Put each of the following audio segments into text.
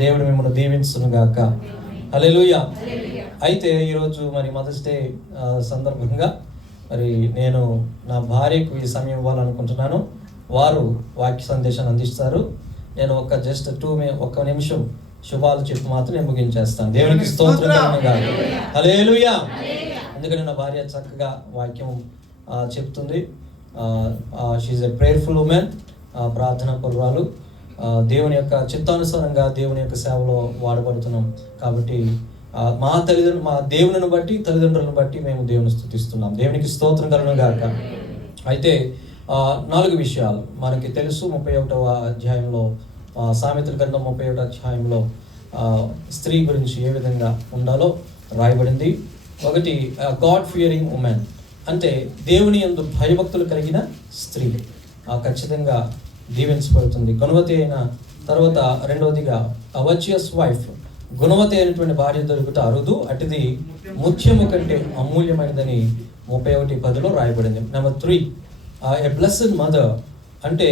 దేవుడు మిమ్మల్ని దీవించును గాక. హల్లెలూయా. అయితే ఈరోజు మరి మదర్స్ డే సందర్భంగా మరి నేను నా భార్యకు ఈ సమయం ఇవ్వాలనుకుంటున్నాను. వారు వాక్య సందేశాన్ని అందిస్తారు. నేను ఒక్క నిమిషం శుభాలు చెప్పి మాత్రం నేను ముగించేస్తాను. దేవునికి స్తోత్రం కలుగునుగాక. హల్లెలూయా. ఎందుకంటే నా భార్య చక్కగా వాక్యం చెప్తుంది. షీఈ్ ఎ ప్రేయర్ఫుల్ ఉమెన్, ప్రార్థనా పరురాలు. దేవుని యొక్క చిత్తానుసారంగా దేవుని యొక్క సేవలో వాడబడుతున్నాం. కాబట్టి మా దేవుని బట్టి, తల్లిదండ్రులను బట్టి మేము దేవుని స్తుతిస్తున్నాం. దేవునికి స్తోత్రం కలుగునుగాక. అయితే 4 విషయాలు మనకి తెలుసు. 31వ అధ్యాయంలో, సామెతల గ్రంథం 31వ అధ్యాయంలో స్త్రీ గురించి ఏ విధంగా ఉండాలో రాయబడింది. ఒకటి, గాడ్ ఫియరింగ్ ఉమెన్, అంటే దేవుని యందు భయభక్తులు కలిగిన స్త్రీ ఖచ్చితంగా దీవించబడుతుంది. గుణవతి అయిన తర్వాత, రెండవదిగా వర్చుయస్ వైఫ్, గుణవతి అయినటువంటి భార్య దొరుకుట అరుదు, అటుది ముఖ్యము కంటే అమూల్యమైనదని 31:10 రాయబడింది. నెంబర్ 3, ఎ బ్లెస్డ్ మదర్, అంటే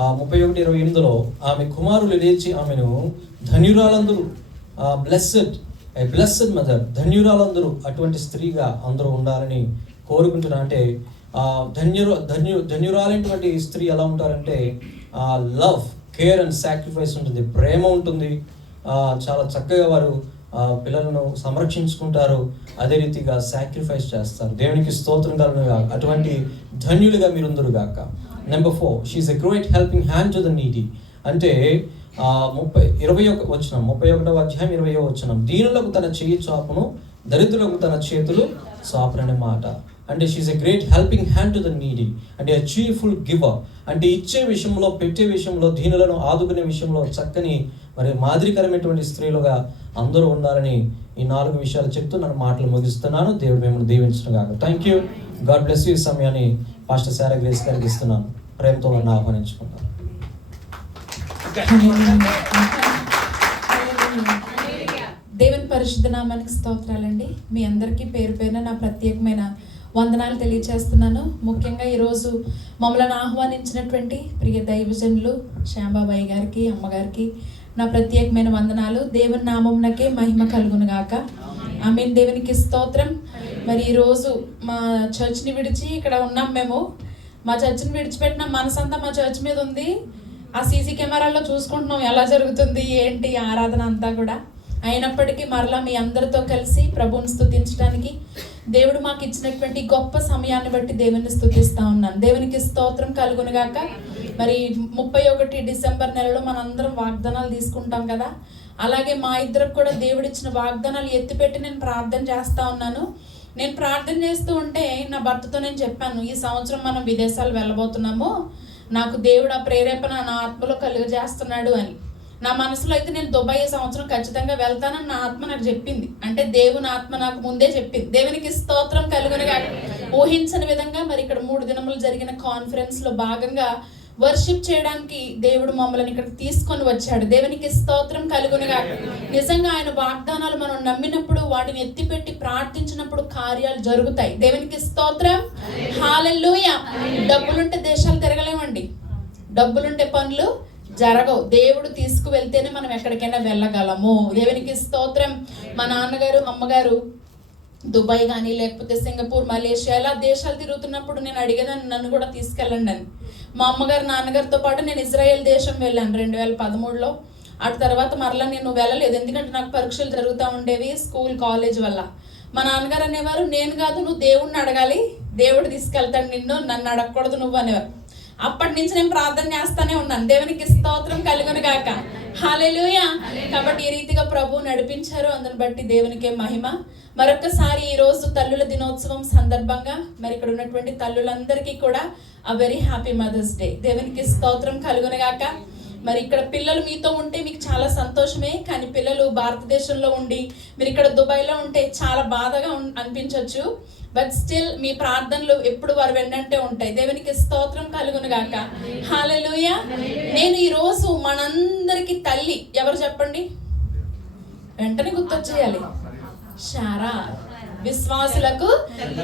31:28 ఆమె కుమారులు లేచి ఆమెను ధన్యురాలందరూ, ఎ బ్లెస్డ్ మదర్, ధన్యురాలందరూ అటువంటి స్త్రీగా అందరూ ఉండాలని కోరుకుంటున్నా. అంటే ధన్యురాలైనటువంటి స్త్రీ ఎలా ఉంటారంటే లవ్, కేర్ అండ్ సాక్రిఫైస్ ఉంటుంది, ప్రేమ ఉంటుంది. చాలా చక్కగా వారు పిల్లలను సంరక్షించుకుంటారు, అదే రీతిగా సాక్రిఫైస్ చేస్తారు. దేవునికి స్తోత్రం కలుగునుగా. అటువంటి ధన్యులుగా మీరుందరు గాక. Number 4, she's a great helping hand to the needy, అంటే 31వ అధ్యాయం 20వ వచనం, దీనులకు తన చెయ్యి చాపును, దరిద్రులకు తన చేతులు చాపుననే మాట. అంటే she's a great helping hand to the needy, అంటే ఎ చీర్ఫుల్ గివర్, అంటే ఇచ్చే విషయంలో, పెట్టే విషయంలో, దీనులను ఆదుకునే విషయంలో చక్కని మరి మాదిరికరమైనటువంటి స్త్రీలుగా అందరూ ఉండాలని ఈ 4 విషయాలు చెప్తూ నన్ను మాటలు ముగిస్తున్నాను. దేవుడు మిమ్మల్ని దీవించను గాక. Thank you. God bless you. ఈ సమయాన్ని పాస్టర్ శారా గ్రేస్ గారికి ఇస్తున్నాను. ప్రేమతో నన్ను ఆహ్వానించుకుంటాను. దేవుని పరిశుద్ధ నామానికి స్తోత్రాలండి. మీ అందరికీ పేరు పేరున నా ప్రత్యేకమైన వందనాలు తెలియజేస్తున్నాను. ముఖ్యంగా ఈరోజు మమ్మల్ని ఆహ్వానించినటువంటి ప్రియ దైవజనులు శ్యాంబాబాయి గారికి, అమ్మగారికి నా ప్రత్యేకమైన వందనాలు. దేవుని నామమునకే మహిమ కలుగునుగాక. ఆమేన్. దేవునికి స్తోత్రం. మరి ఈరోజు మా చర్చ్ని విడిచి ఇక్కడ ఉన్నాం. మేము మా చర్చ్ని విడిచిపెట్టిన మనసంతా మా చర్చ్ మీద ఉంది. ఆ సీసీ కెమెరాల్లో చూసుకుంటున్నాం ఎలా జరుగుతుంది ఏంటి ఆరాధన అంతా కూడా. అయినప్పటికీ మరలా మీ అందరితో కలిసి ప్రభువుని స్తుతించడానికి దేవుడు మాకు ఇచ్చినటువంటి గొప్ప సమయాన్ని బట్టి దేవుని స్తుతిస్తా ఉన్నాను. దేవునికి స్తోత్రం కలుగునుగాక. మరి 31 డిసెంబర్ నెలలో మనందరం వాగ్దానాలు తీసుకుంటాం కదా, అలాగే మా ఇద్దరికి కూడా దేవుడిచ్చిన వాగ్దానాలు ఎత్తిపెట్టి నేను ప్రార్థన చేస్తా ఉన్నాను. నేను ప్రార్థన చేస్తూ ఉంటే నా భర్తతో నేను చెప్పాను, ఈ సంవత్సరం మనం విదేశాలు వెళ్ళబోతున్నాము, నాకు దేవుడు ఆ ప్రేరేపణ నా ఆత్మలో కలుగజేస్తున్నాడు అని. నా మనసులో అయితే నేను దుబాయ్ సంవత్సరం ఖచ్చితంగా వెళ్తానని నా ఆత్మ నాకు చెప్పింది. అంటే దేవుని ఆత్మ నాకు ముందే చెప్పింది. దేవునికి స్తోత్రం కలుగునుగా. ఊహించని విధంగా మరి ఇక్కడ 3 దినములు జరిగిన కాన్ఫరెన్స్లో భాగంగా వర్షిప్ చేయడానికి దేవుడు మమ్మల్ని ఇక్కడికి తీసుకొని వచ్చాడు. దేవునికి స్తోత్రం కలుగునుగా. నిజంగా ఆయన వాగ్దానాలు మనం నమ్మినప్పుడు, వాటిని ఎత్తిపెట్టి ప్రార్థించినప్పుడు కార్యాలు జరుగుతాయి. దేవునికి స్తోత్రం. హల్లెలూయా. డబ్బులుంటే దేశాలు తిరగలేమండి, డబ్బులుంటే పనులు జరగవు. దేవుడు తీసుకువెళ్తేనే మనం ఎక్కడికైనా వెళ్ళగలము. దేవునికి స్తోత్రం. మా నాన్నగారు, అమ్మగారు దుబాయ్ కానీ లేకపోతే సింగపూర్, మలేషియా ఇలా దేశాలు తిరుగుతున్నప్పుడు నేను అడిగేదాన్ని, నన్ను కూడా తీసుకెళ్ళండి అని. మా అమ్మగారు, నాన్నగారితో పాటు నేను ఇజ్రాయెల్ దేశం వెళ్ళాను 2013లో. అటు తర్వాత మరలా నేను వెళ్ళలేదు, ఎందుకంటే నాకు పరీక్షలు జరుగుతూ ఉండేవి స్కూల్, కాలేజ్ వల్ల. మా నాన్నగారు అనేవారు, నేను కాదు నువ్వు దేవుడిని అడగాలి, దేవుడు తీసుకెళ్తాడు నిన్ను, నన్ను అడగకూడదు నువ్వు అనేవారు. అప్పటి నుంచి నేను ప్రార్థన చేస్తానే ఉన్నాను. దేవునికి స్తోత్రం కలుగునుగాక. హల్లెలూయా. కాబట్టి ఈ రీతిగా ప్రభువు నడిపించారు, అందుని బట్టి దేవునికే మహిమ. మరొకసారి ఈరోజు తల్లుల దినోత్సవం సందర్భంగా మరి ఇక్కడ ఉన్నటువంటి తల్లులందరికీ కూడా a very happy Mother's Day. దేవునికి స్తోత్రం కలుగునుగాక. మరి ఇక్కడ పిల్లలు మీతో ఉంటే మీకు చాలా సంతోషమే, కానీ పిల్లలు భారతదేశంలో ఉండి మీరు ఇక్కడ దుబాయ్లో ఉంటే చాలా బాధగా అనిపించవచ్చు. బట్ స్టిల్ మీ ప్రార్థనలు ఎప్పుడు వారు వెన్నంటే ఉంటాయి. దేవునికి స్తోత్రం కలుగునుగాక. హల్లెలూయా. నేను ఈరోజు మనందరికి తల్లి ఎవరు చెప్పండి, వెంటనే గుర్తొచ్చేయాలి. శారా, విశ్వాసులకు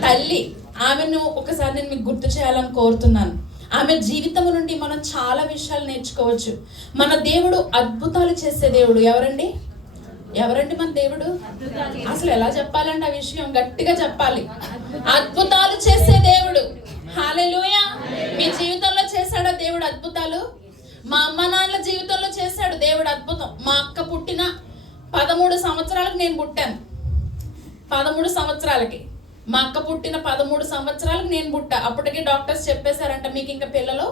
తల్లి. ఆమెను ఒకసారి నేను మీకు గుర్తు చేయాలని కోరుతున్నాను. ఆమె జీవితం నుండి మనం చాలా విషయాలు నేర్చుకోవచ్చు. మన దేవుడు అద్భుతాలు చేసే దేవుడు. ఎవరండి మన దేవుడు? అసలు ఎలా చెప్పాలంటే ఆ విషయం గట్టిగా చెప్పాలి. అద్భుతాలు చేసే దేవుడు. హల్లెలూయా. మీ జీవితంలో చేశాడా దేవుడు అద్భుతాలు? మా అమ్మ నాన్నల జీవితంలో చేశాడు దేవుడు అద్భుతం. మా అక్క పుట్టిన 13 సంవత్సరాలకు నేను పుట్టాను. 13 సంవత్సరాలకి మా అక్క పుట్టిన 13 సంవత్సరాలకు నేను పుట్టా. అప్పటికే డాక్టర్స్ చెప్పేశారంట మీకు ఇంకా పిల్లలు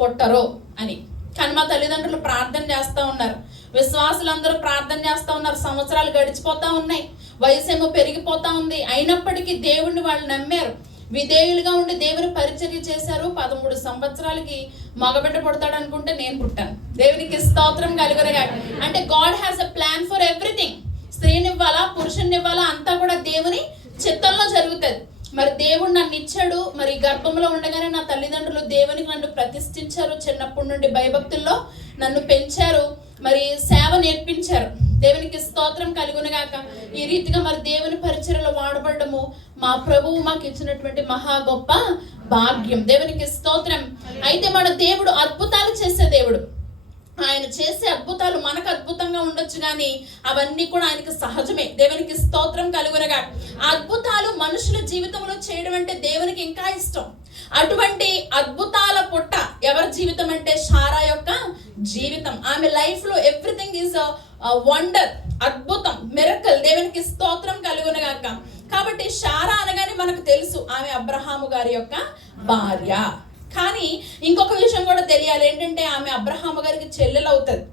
పుట్టరు అని. కానీ మా తల్లిదండ్రులు ప్రార్థన చేస్తూ ఉన్నారు, విశ్వాసులందరూ ప్రార్థన చేస్తూ ఉన్నారు. సంవత్సరాలు గడిచిపోతా ఉన్నాయి, వయసేమో పెరిగిపోతా ఉంది. అయినప్పటికీ దేవుణ్ణి వాళ్ళు నమ్మారు, విధేయులుగా ఉండి దేవుని పరిచర్య చేశారు. 13 సంవత్సరాలకి మగబిడ్డ పుడతాడు అనుకుంటే నేను పుట్టాను. దేవునికి స్తోత్రం కలుగునుగాక. అంటే God has a plan for everything. స్త్రీనివ్వాలా పురుషునివ్వాలా అంతా కూడా దేవుని చిత్తంలో జరుగుతుంది. మరి దేవుడు నన్ను ఇచ్చాడు. మరి గర్భంలో ఉండగానే నా తల్లిదండ్రులు దేవునికి నన్ను ప్రతిష్ఠించారు. చిన్నప్పటి నుండి భయభక్తుల్లో నన్ను పెంచారు, మరి సేవ నేర్పించారు. దేవునికి స్తోత్రం కలుగునుగాక. ఈ రీతిగా మరి దేవుని పరిచర్యలో వాడబడము మా ప్రభువు మాకు ఇచ్చినటువంటి మహా గొప్ప భాగ్యం. దేవునికి స్తోత్రం. అయితే మన దేవుడు అద్భుతాలు చేసే దేవుడు. ఆయన చేసే అద్భుతాలు మనకు అద్భుతంగా ఉండొచ్చు, కానీ అవన్నీ కూడా ఆయనకు సహజమే. దేవునికి స్తోత్రం కలుగునగా. అద్భుతాలు మనుషుల జీవితంలో చేయడం అంటే దేవునికి ఇంకా ఇష్టం. అటువంటి అద్భుతాల పుట్ట ఎవరి జీవితం అంటే శారా యొక్క జీవితం. ఆమె లైఫ్ లో ఎవ్రీథింగ్ ఈజ్ వండర్, అద్భుతం, మిరకల్. దేవునికి స్తోత్రం కలుగునగాక. కాబట్టి శారా అనగానే మనకు తెలుసు ఆమె అబ్రహాము గారి యొక్క భార్య. కానీ ఇంకొక విషయం కూడా తెలియాలి, ఏంటంటే ఆమె అబ్రహాము గారికి చెల్లెలు అవుతుంది.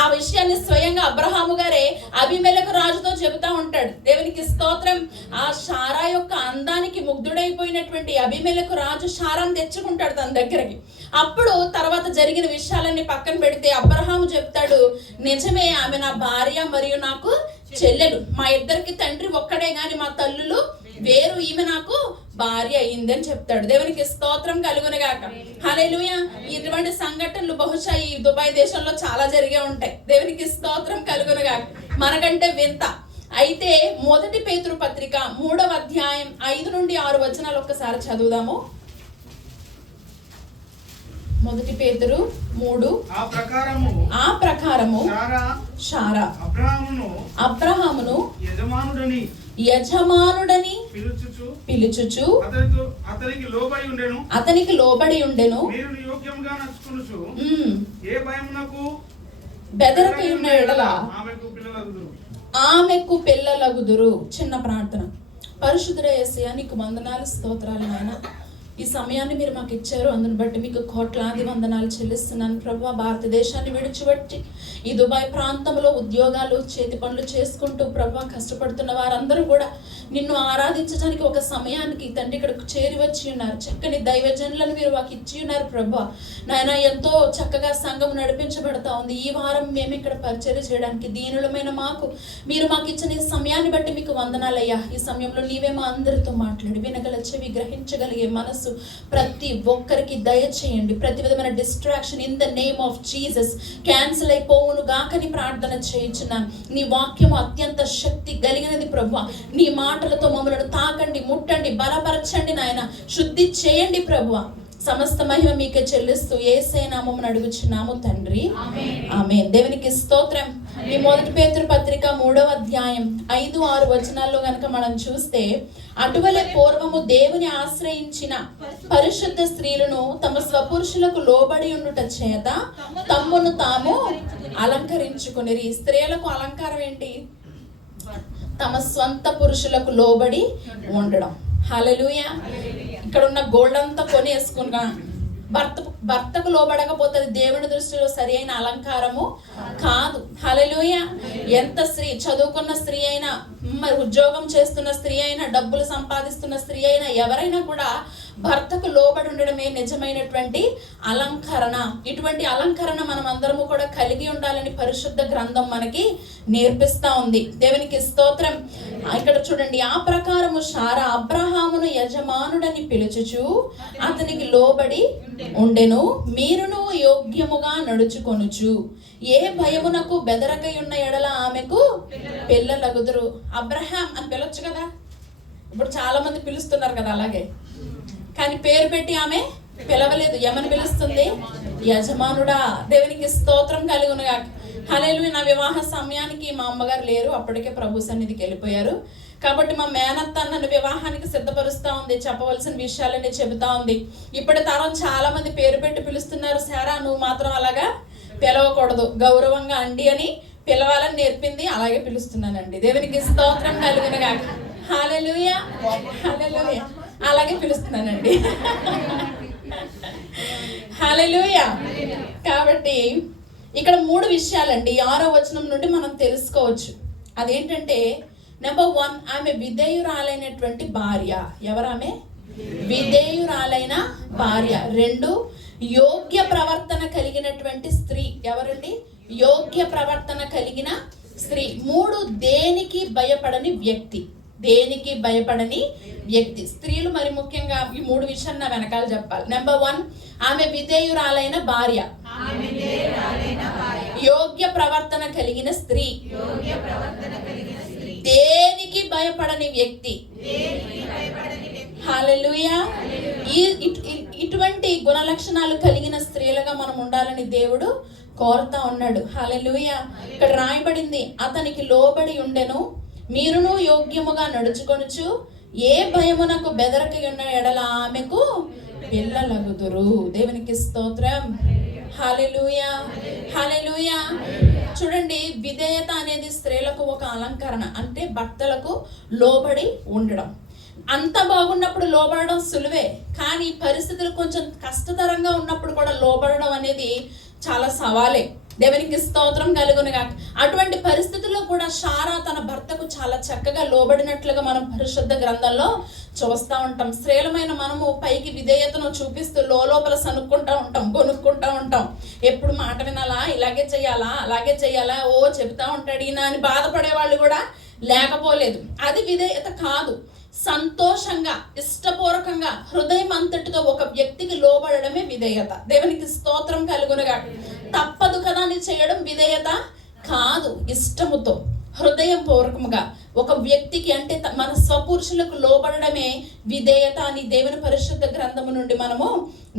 ఆ విషయాన్ని స్వయంగా అబ్రహాము గారే అబీమెలెకు రాజుతో చెబుతా ఉంటాడు. దేవునికి స్తోత్రం. ఆ శారా యొక్క అందానికి ముగ్ధుడైపోయినటువంటి అబీమెలెకు రాజు శారాను తెచ్చుకుంటాడు తన దగ్గరికి. అప్పుడు తర్వాత జరిగిన విషయాలన్నీ పక్కన పెడితే అబ్రహాము చెప్తాడు, నిజమే ఆమె నా భార్య మరియు నాకు చెల్లెలు. మా ఇద్దరికి తండ్రి ఒక్కడే గాని మా తల్లులు వేరు, ఈమె నాకు భార్య అయిందని చెప్తాడు. దేవునికి స్తోత్రం కలుగునగాక. హల్లెలూయా. ఇటువంటి సంఘటనలు బహుశా ఈ దుబాయ్ దేశంలో చాలా జరిగే ఉంటాయి. దేవునికి స్తోత్రం కలుగునగాక. మనకంటే వింత. అయితే 1 పేతురు పత్రిక 3వ అధ్యాయం 5 నుండి 6 వచనాలు ఒక్కసారి చదువుదాము. 1 పేతురు 3. ఆ ప్రకారము శారా అబ్రహామును యజమానుడని పిలుచుచు అతనికి లోబడి ఉండెను. బెదరకయున్న ఎడల ఆమెకు పిల్లలగుదురు. చిన్న ప్రార్థన. పరిశుద్ధ యేసయ్యా నీకు వందనాలు, స్తోత్రాలు నాయన. ఈ సమయాన్ని మీరు మాకు ఇచ్చారు, అందుని బట్టి మీకు కోట్లాది వందనాలు చెల్లిస్తున్నాను ప్రభువా. భారతదేశాన్ని విడిచిపెట్టి ఈ దుబాయ్ ప్రాంతంలో ఉద్యోగాలు చేతి పనులు చేసుకుంటూ ప్రభువా కష్టపడుతున్న వారందరూ కూడా నిన్ను ఆరాధించడానికి ఒక సమయానికి తండ్రి ఇక్కడికి చేరి వచ్చి ఉన్నారు. చక్కని దైవజనులను మీరు మాకు ఇచ్చి ఉన్నారు ప్రభువా. నాయన ఎంతో చక్కగా సంఘం నడిపించబడతా ఉంది. ఈ వారం మేము ఇక్కడ పరిచర్య చేయడానికి దీనులమైన మీరు మాకు ఇచ్చిన ఈ సమయాన్ని బట్టి మీకు వందనాలయ్యా. ఈ సమయంలో నీవే మా అందరితో మాట్లాడి వినగల చెవి, గ్రహించగలిగే మనసు ప్రతి ఒక్కరికి దయచేయండి. ప్రతి విధమైన distraction in the name of Jesus cancel అయిపోవును గాకని ప్రార్థన చేయించున్నాను. నీ వాక్యము అత్యంత శక్తి కలిగినది ప్రభువా. నీ మాటలతో మమ్మల్ని తాకండి, ముట్టండి, బలపరచండి నాయన, శుద్ధి చేయండి ప్రభువా. సమస్త మహిమ మీకే చెల్లిస్తూ యేసయ్య నామమున అడుగుచున్నాము తండ్రి, ఆమేన్. దేవునికి స్తోత్రం. ఈ 1 పేతురు పత్రిక 3వ అధ్యాయం 5-6 వచనాల్లో గనక మనం చూస్తే, అటువలే పూర్వము దేవుని ఆశ్రయించిన పరిశుద్ధ స్త్రీలను తమ స్వపురుషులకు లోబడి ఉండుట చేత తమ్మును తాము అలంకరించుకుని. స్త్రీలకు అలంకారం ఏంటి? తమ స్వంత పురుషులకు లోబడి ఉండడం. హల్లెలూయా. ఇక్కడ ఉన్న గోల్డ్ అంతా కొని వేసుకున్నా భర్తకు లోబడకపోతే దేవుని దృష్టిలో సరి అయిన అలంకారము కాదు. హల్లెలూయా. ఎంత స్త్రీ, చదువుకున్న స్త్రీ అయినా, మరి ఉద్యోగం చేస్తున్న స్త్రీ అయినా, డబ్బులు సంపాదిస్తున్న స్త్రీ అయినా, ఎవరైనా కూడా భర్తకు లోబడి ఉండడమే నిజమైనటువంటి అలంకరణ. ఇటువంటి అలంకరణ మనం అందరము కూడా కలిగి ఉండాలని పరిశుద్ధ గ్రంథం మనకి నేర్పిస్తా ఉంది. దేవునికి స్తోత్రం. ఇక్కడ చూడండి, ఆ ప్రకారము శారా అబ్రహామును యజమానుడని పిలుచుచు అతనికి లోబడి ఉండెను. మీరును యోగ్యముగా నడుచుకొనుచు ఏ భయమునకు బెదరకై ఉన్న ఎడల ఆమెకు పిల్లలగుదురు. అబ్రహాం అని పిలవచ్చు కదా, ఇప్పుడు చాలా మంది పిలుస్తున్నారు కదా అలాగే, కానీ పేరు పెట్టి ఆమె పిలవలేదు. ఏమని పిలుస్తుంది? యజమానుడా. దేవునికి స్తోత్రం కలుగునుగాక. హల్లెలూయా. నా వివాహ సమయానికి మా అమ్మగారు లేరు, అప్పటికే ప్రభు సన్నిధికి వెళ్ళిపోయారు. కాబట్టి మా మేనత్త నన్ను వివాహానికి సిద్ధపరుస్తూ ఉంది, చెప్పవలసిన విషయాలన్నీ చెబుతా ఉంది. ఇప్పటి తరం చాలా మంది పేరు పెట్టి పిలుస్తున్నారు. సారా నువ్వు మాత్రం అలాగా పిలవకూడదు, గౌరవంగా అండి అని పిలవాలని నేర్పింది, అలాగే పిలుస్తున్నానండి. దేవునికి స్తోత్రం కలుగునుగాక. హల్లెలూయా, హల్లెలూయా. అలాగే పిలుస్తున్నానండి. హల్లెలూయా. కాబట్టి ఇక్కడ 3 విషయాలండి 6వ వచనం నుండి మనం తెలుసుకోవచ్చు. అదేంటంటే, నెంబర్ 1, ఆమె విధేయురాలైనటువంటి భార్య. ఎవరామె? విధేయురాలైన భార్య. 2, యోగ్య ప్రవర్తన కలిగినటువంటి స్త్రీ. ఎవరండి? యోగ్య ప్రవర్తన కలిగిన స్త్రీ. 3, దేనికి భయపడని వ్యక్తి. దేనికి భయపడని వ్యక్తి. స్త్రీలు మరి ముఖ్యంగా ఈ 3 విషయాలు నా వెనకాల చెప్పాలి. నెంబర్ 1, ఆమె విధేయురాలైన భార్య. యోగ్య ప్రవర్తన కలిగిన స్త్రీ. దేనికి భయపడని వ్యక్తి. హల్లెలూయా. ఇటువంటి గుణ లక్షణాలు కలిగిన స్త్రీలుగా మనం ఉండాలని దేవుడు కోరుతా ఉన్నాడు. హల్లెలూయా. ఇక్కడ రాయబడింది, అతనికి లోబడి ఉండెను, మీరును యోగ్యముగా నడుచుకొనుచు ఏ భయమునకు బెదరక ఉన్న ఎడల ఆమెకు పిల్లలగుదురు. దేవునికి స్తోత్రం. హల్లెలూయా, హల్లెలూయా. చూడండి, విధేయత అనేది స్త్రీలకు ఒక అలంకరణ. అంటే భర్తలకు లోబడి ఉండడం. అంత బాగున్నప్పుడు లోబడడం సులువే, కానీ పరిస్థితులు కొంచెం కష్టతరంగా ఉన్నప్పుడు కూడా లోబడడం అనేది చాలా సవాలే. దేవునికి స్తోత్రం కలుగునుగాక. అటువంటి పరిస్థితుల్లో కూడా శారా తన భర్తకు చాలా చక్కగా లోబడినట్లుగా మనం పరిశుద్ధ గ్రంథంలో చూస్తూ ఉంటాం. స్త్రీలమైన మనము పైకి విధేయతను చూపిస్తూ లోపల సనుక్కుంటూ ఉంటాం, కొనుక్కుంటూ ఉంటాం. ఎప్పుడు మాట వినాలా, ఇలాగే చేయాలా, అలాగే చేయాలా, ఓ చెబుతా ఉంటాడు ఈయన అని బాధపడే వాళ్ళు కూడా లేకపోలేదు. అది విధేయత కాదు. సంతోషంగా, ఇష్టపూర్వకంగా, హృదయం అంతటితో ఒక వ్యక్తికి లోబడడమే విధేయత. దేవునికి స్తోత్రం కలుగునుగా. తప్పదు కదా అని చేయడం విధేయత కాదు. ఇష్టముతో, హృదయం పూర్వకముగా ఒక వ్యక్తికి, అంటే మన స్వపురుషులకు లోబడడమే విధేయత అని దేవుని పరిశుద్ధ గ్రంథము నుండి మనము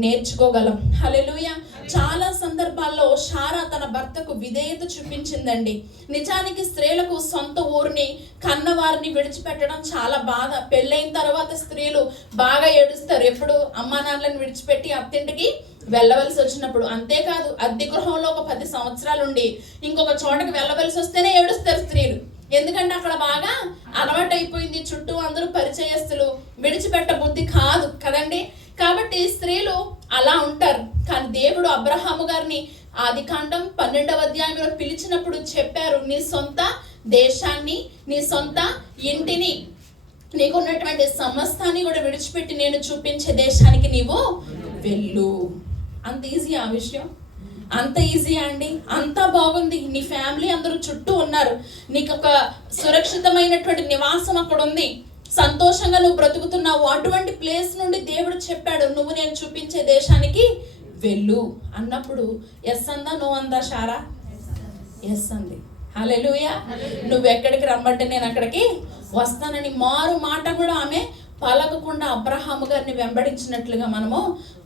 నేర్చుకోగలం. హల్లెలూయా. చాలా సందర్భాల్లో శారా తన భర్తకు విధేయత చూపించిందండి. నిజానికి స్త్రీలకు సొంత ఊరిని, కన్నవారిని విడిచిపెట్టడం చాలా బాధ. పెళ్ళైన తర్వాత స్త్రీలు బాగా ఏడుస్తారు, ఎప్పుడు అమ్మా నాన్నలను విడిచిపెట్టి అత్తింటికి వెళ్ళవలసి వచ్చినప్పుడు. అంతేకాదు, అద్దె గృహంలో ఒక 10 సంవత్సరాలు ఉండి ఇంకొక చోటకి వెళ్ళవలసి వస్తేనే ఏడుస్తారు స్త్రీలు. ఎందుకంటే అక్కడ బాగా అలవాటు అయిపోయింది, చుట్టూ అందరూ పరిచయస్తులు, విడిచిపెట్ట బుద్ధి కాదు కదండి. కాబట్టి స్త్రీలు అలా ఉంటారు. కానీ దేవుడు అబ్రహాము గారిని ఆదికాండం 12వ అధ్యాయంలో పిలిచినప్పుడు చెప్పారు, నీ సొంత దేశాన్ని, నీ సొంత ఇంటిని, నీకున్నటువంటి సమస్తాన్ని కూడా విడిచిపెట్టి నేను చూపించే దేశానికి నీవు వెళ్ళు. అంత ఈజీ ఆ విషయం? అంత ఈజీ అండి? అంతా బాగుంది, నీ ఫ్యామిలీ అందరూ చుట్టూ ఉన్నారు, నీకు ఒక సురక్షితమైనటువంటి నివాసం అక్కడ ఉంది, సంతోషంగా నువ్వు బ్రతుకుతున్నావు. అటువంటి ప్లేస్ నుండి దేవుడు చెప్పాడు, నువ్వు నేను చూపించే దేశానికి వెళ్ళు అన్నప్పుడు ఎస్ అందా, నో అందా శారా? ఎస్ అంది. హల్లెలూయా. నువ్వు ఎక్కడికి రమ్మంటే నేను అక్కడికి వస్తానని మారు మాట కూడా ఆమె పలకకుండా అబ్రహాము గారిని వెంబడించినట్లుగా మనము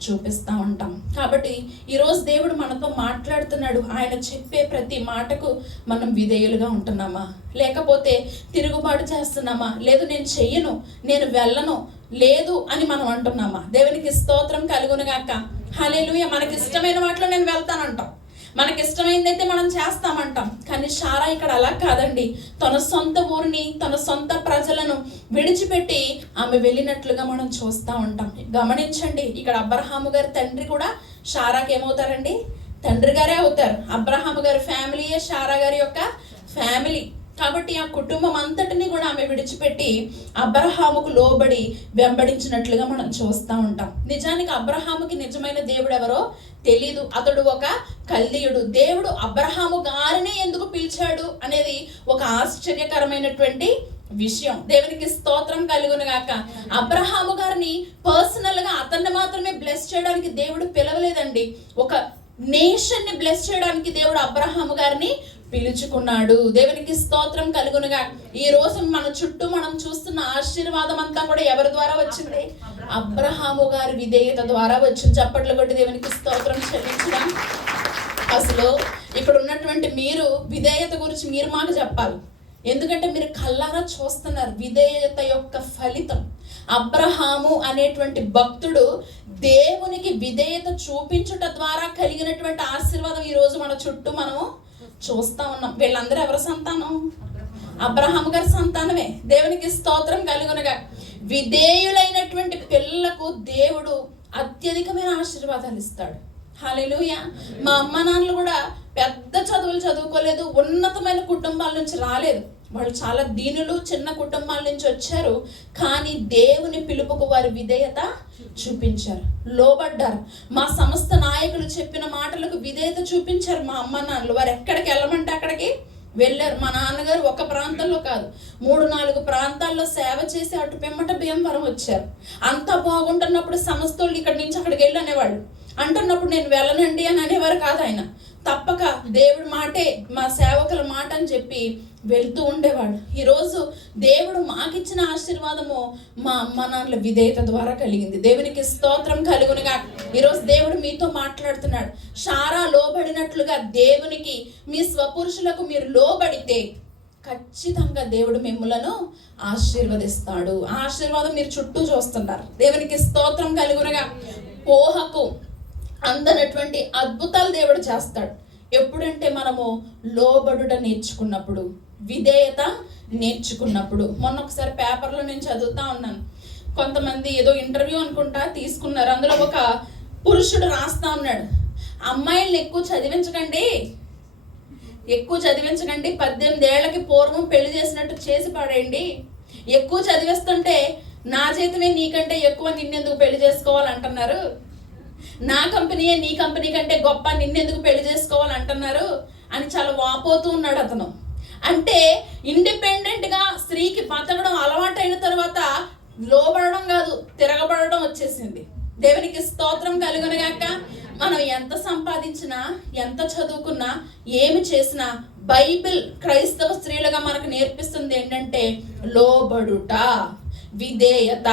చూపిస్తూ ఉంటాం. కాబట్టి ఈరోజు దేవుడు మనతో మాట్లాడుతున్నాడు. ఆయన చెప్పే ప్రతి మాటకు మనం విధేయులుగా ఉంటున్నామా, లేకపోతే తిరుగుబాటు చేస్తున్నామా? లేదు, నేను చెయ్యను, నేను వెళ్ళను, లేదు అని మనం అంటున్నామా? దేవునికి స్తోత్రం కలుగునుగాక. హల్లెలూయా. మనకి ఇష్టమైన వాటిలో నేను వెళ్తానంటాం, మనకి ఇష్టమైందైతే మనం చేస్తామంటాం. కానీ శారా ఇక్కడ అలా కాదండి. తన సొంత ఊరిని, తన సొంత ప్రజలను విడిచిపెట్టి ఆమె వెళ్ళినట్లుగా మనం చూస్తూ ఉంటాం. గమనించండి, ఇక్కడ అబ్రహాము గారి తండ్రి కూడా శారాకి ఏమవుతారండి? తండ్రి గారే అవుతారు. అబ్రహాము గారి ఫ్యామిలీయే శారా గారి యొక్క ఫ్యామిలీ. కాబట్టి ఆ కుటుంబం అంతటిని కూడా ఆమె విడిచిపెట్టి అబ్రహాముకు లోబడి వెంబడించినట్లుగా మనం చూస్తూ ఉంటాం. నిజానికి అబ్రహాముకి నిజమైన దేవుడు ఎవరో తెలీదు. అతడు ఒక కల్దీయుడు. దేవుడు అబ్రహాము గారిని ఎందుకు పిలిచాడు అనేది ఒక ఆశ్చర్యకరమైనటువంటి విషయం. దేవునికి స్తోత్రం కలుగునుగాక. అబ్రహాము గారిని పర్సనల్ గా అతన్ని మాత్రమే బ్లెస్ చేయడానికి దేవుడు పిలవలేదండి. ఒక నేషన్ ని బ్లెస్ చేయడానికి దేవుడు అబ్రహాము గారిని పిలుచుకున్నాడు. దేవునికి స్తోత్రం కలుగునుగా. ఈ రోజు మన చుట్టూ మనం చూస్తున్న ఆశీర్వాదం అంతా కూడా ఎవరి ద్వారా వచ్చింది? అబ్రహాము గారి విధేయత ద్వారా వచ్చింది. చప్పట్లు కొట్టి దేవునికి స్తోత్రం చెల్లించడం. అసలు ఇక్కడ ఉన్నటువంటి మీరు విధేయత గురించి మీరు మాకు చెప్పాలి. ఎందుకంటే మీరు కళ్ళారా చూస్తున్నారు విధేయత యొక్క ఫలితం. అబ్రహాము అనేటువంటి భక్తుడు దేవునికి విధేయత చూపించుట ద్వారా కలిగినటువంటి ఆశీర్వాదం ఈ రోజు మన చుట్టూ మనము చూస్తా ఉన్నాం. వీళ్ళందరూ ఎవరి సంతానం? అబ్రహాము గారి సంతానమే. దేవునికి స్తోత్రం కలుగునుగా. విధేయులైనటువంటి పిల్లలకు దేవుడు అత్యధికమైన ఆశీర్వాదాలు ఇస్తాడు. హల్లెలూయా. మా అమ్మ నాన్నలు కూడా పెద్ద చదువులు చదువుకోలేదు, ఉన్నతమైన కుటుంబాల నుంచి రాలేదు. వాళ్ళు చాలా దీనులు, చిన్న కుటుంబాల నుంచి వచ్చారు. కానీ దేవుని పిలుపుకు వారి విధేయత చూపించారు, లోబడ్డారు. మా సంస్థ నాయకులు చెప్పిన మాటలకు విధేయత చూపించారు. మా అమ్మ నాన్నలు వారు ఎక్కడికి వెళ్ళమంటే అక్కడికి వెళ్ళారు. మా నాన్నగారు ఒక ప్రాంతంలో కాదు, 3-4 ప్రాంతాల్లో సేవ చేసి అటు పిమ్మట భీమవరం వచ్చారు. అంతా బాగుంటున్నప్పుడు సంస్థలు ఇక్కడి నుంచి అక్కడికి వెళ్ళి అనేవాళ్ళు. అంటున్నప్పుడు నేను వెళ్ళనండి అని అనేవారు కాదు. ఆయన తప్పక దేవుడి మాటే, మా సేవకుల మాట అని చెప్పి వెళ్తూ ఉండేవాడు. ఈరోజు దేవుడు మాకిచ్చిన ఆశీర్వాదము మా అమ్మ నాన్నల విధేయత ద్వారా కలిగింది. దేవునికి స్తోత్రం కలుగునుగా. ఈరోజు దేవుడు మీతో మాట్లాడుతున్నాడు. శారా లోబడినట్లుగా దేవునికి, మీ స్వపురుషులకు మీరు లోబడితే ఖచ్చితంగా దేవుడు మిమ్ములను ఆశీర్వదిస్తాడు. ఆశీర్వాదం మీరు చుట్టూ చూస్తున్నారు. దేవునికి స్తోత్రం కలుగునుగా. ఊహకు అందనటువంటి అద్భుతాలు దేవుడు చేస్తాడు. ఎప్పుడంటే మనము లోబడుట నేర్చుకున్నప్పుడు, విధేయత నేర్చుకున్నప్పుడు. మొన్న ఒకసారి పేపర్లో నేను చదువుతా ఉన్నాను. కొంతమంది ఏదో ఇంటర్వ్యూ అనుకుంటా తీసుకున్నారు. అందులో ఒక పురుషుడు రాస్తా ఉన్నాడు, అమ్మాయిల్ని ఎక్కువ చదివించకండి, 18 ఏళ్లకి పూర్వం పెళ్లి చేసినట్టు చేసి పడేయండి. ఎక్కువ చదివేస్తుంటే నా జీతమే నీకంటే ఎక్కువ, నిన్నెందుకు పెళ్లి చేసుకోవాలంటున్నారు. నా కంపెనీయే నీ కంపెనీ కంటే గొప్ప, నిన్నెందుకు పెళ్లి చేసుకోవాలంటున్నారు అని చాలా వాపోతూ ఉన్నాడు అతను. అంటే ఇండిపెండెంట్ గా స్త్రీకి బతకడం అలవాటైన తర్వాత లోబడడం కాదు, తిరగబడడం వచ్చేసింది. దేవునికి స్తోత్రం కలుగునుగాక. మనం ఎంత సంపాదించినా, ఎంత చదువుకున్నా, ఏమి చేసినా బైబిల్ క్రైస్తవ స్త్రీలుగా మనకు నేర్పిస్తుంది ఏంటంటే లోబడుట, విధేయత.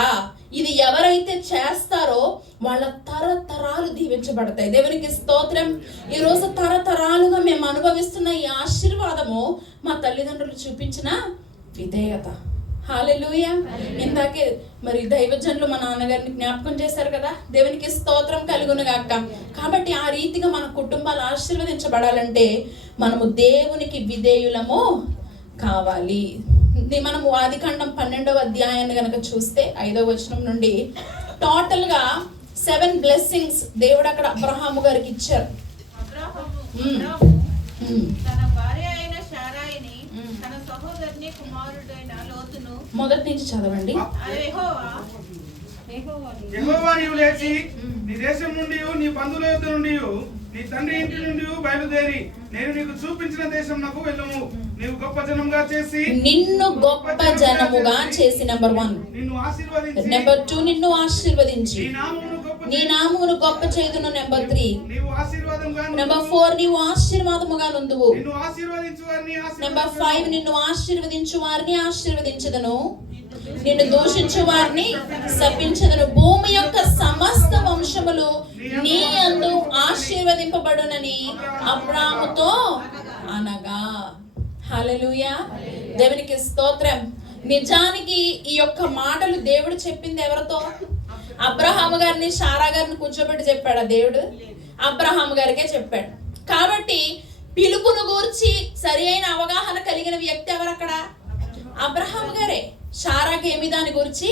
ఇది ఎవరైతే చేస్తారో వాళ్ళ తరతరాలు దీవించబడతాయి. దేవునికి స్తోత్రం. ఈరోజు తరతరాలుగా మేము అనుభవిస్తున్న ఈ ఆశీర్వాదము మా తల్లిదండ్రులు చూపించిన విధేయత. హల్లెలూయా. ఇందాకే మరి దైవజనులు మా నాన్నగారిని జ్ఞాపకం చేశారు కదా. దేవునికి స్తోత్రం కలుగునుగాక. కాబట్టి ఆ రీతిగా మన కుటుంబాలు ఆశీర్వదించబడాలంటే మనము దేవునికి విధేయులము కావాలి. మనము ఆదికాండం 12వ అధ్యాయాన్ని కనుక చూస్తే 5వ వచనం నుండి టోటల్ గా 7 బ్లెస్సింగ్స్ దేవుడు అక్కడ అబ్రహాము గారికి ఇచ్చారు. తన భార్య అయిన శారాయిని, తన సహోదరుని కుమారుడైన లోతును. మొదటి నుంచి చదవండి. యెహోవా నీవు లేచి నీ దేశం నుండి, నీ బంధువుల యొద్ద నుండి, నీ తండ్రి ఇంటి నుండి బయలుదేరి నేను నీకు చూపించిన దేశం నాకు వెళ్ళము. నీవు గొప్ప జనముగా చేసి, నిన్ను గొప్ప జనముగా చేసి, నెంబర్ 1 నిన్ను ఆశీర్వదించి, నెంబర్ 2 నిన్ను ఆశీర్వదించి నీ నామమును గొప్ప చేయుదును, నెంబర్ 3 నీవు ఆశీర్వాదముగా, నెంబర్ 4 నీవు ఆశీర్వాదముగా నుందువు, నిన్ను ఆశీర్వదించు వారిని నెంబర్ 5 నిన్ను ఆశీర్వదించు వారిని ఆశీర్వదించదను, నిన్ను దూషించు వారిని శపించదను. భూమి యొక్క సమస్త వంశములు నీ యందు ఆశీర్వదింపబడునని అబ్రాహాముతో అనగా. హల్లెలూయా. దేవునికి స్తోత్రం. నిజానికి ఈ యొక్క మాటలు దేవుడు చెప్పింది ఎవరితో? అబ్రహాము గారిని, శారా గారిని కూర్చోబెట్టి చెప్పాడు దేవుడు? అబ్రహాము గారికే చెప్పాడు. కాబట్టి పిలుపును గూర్చి సరి అయిన అవగాహన కలిగిన వ్యక్తి ఎవరు అక్కడ? అబ్రహాము గారే. శారాకి ఏమి దాని గురించి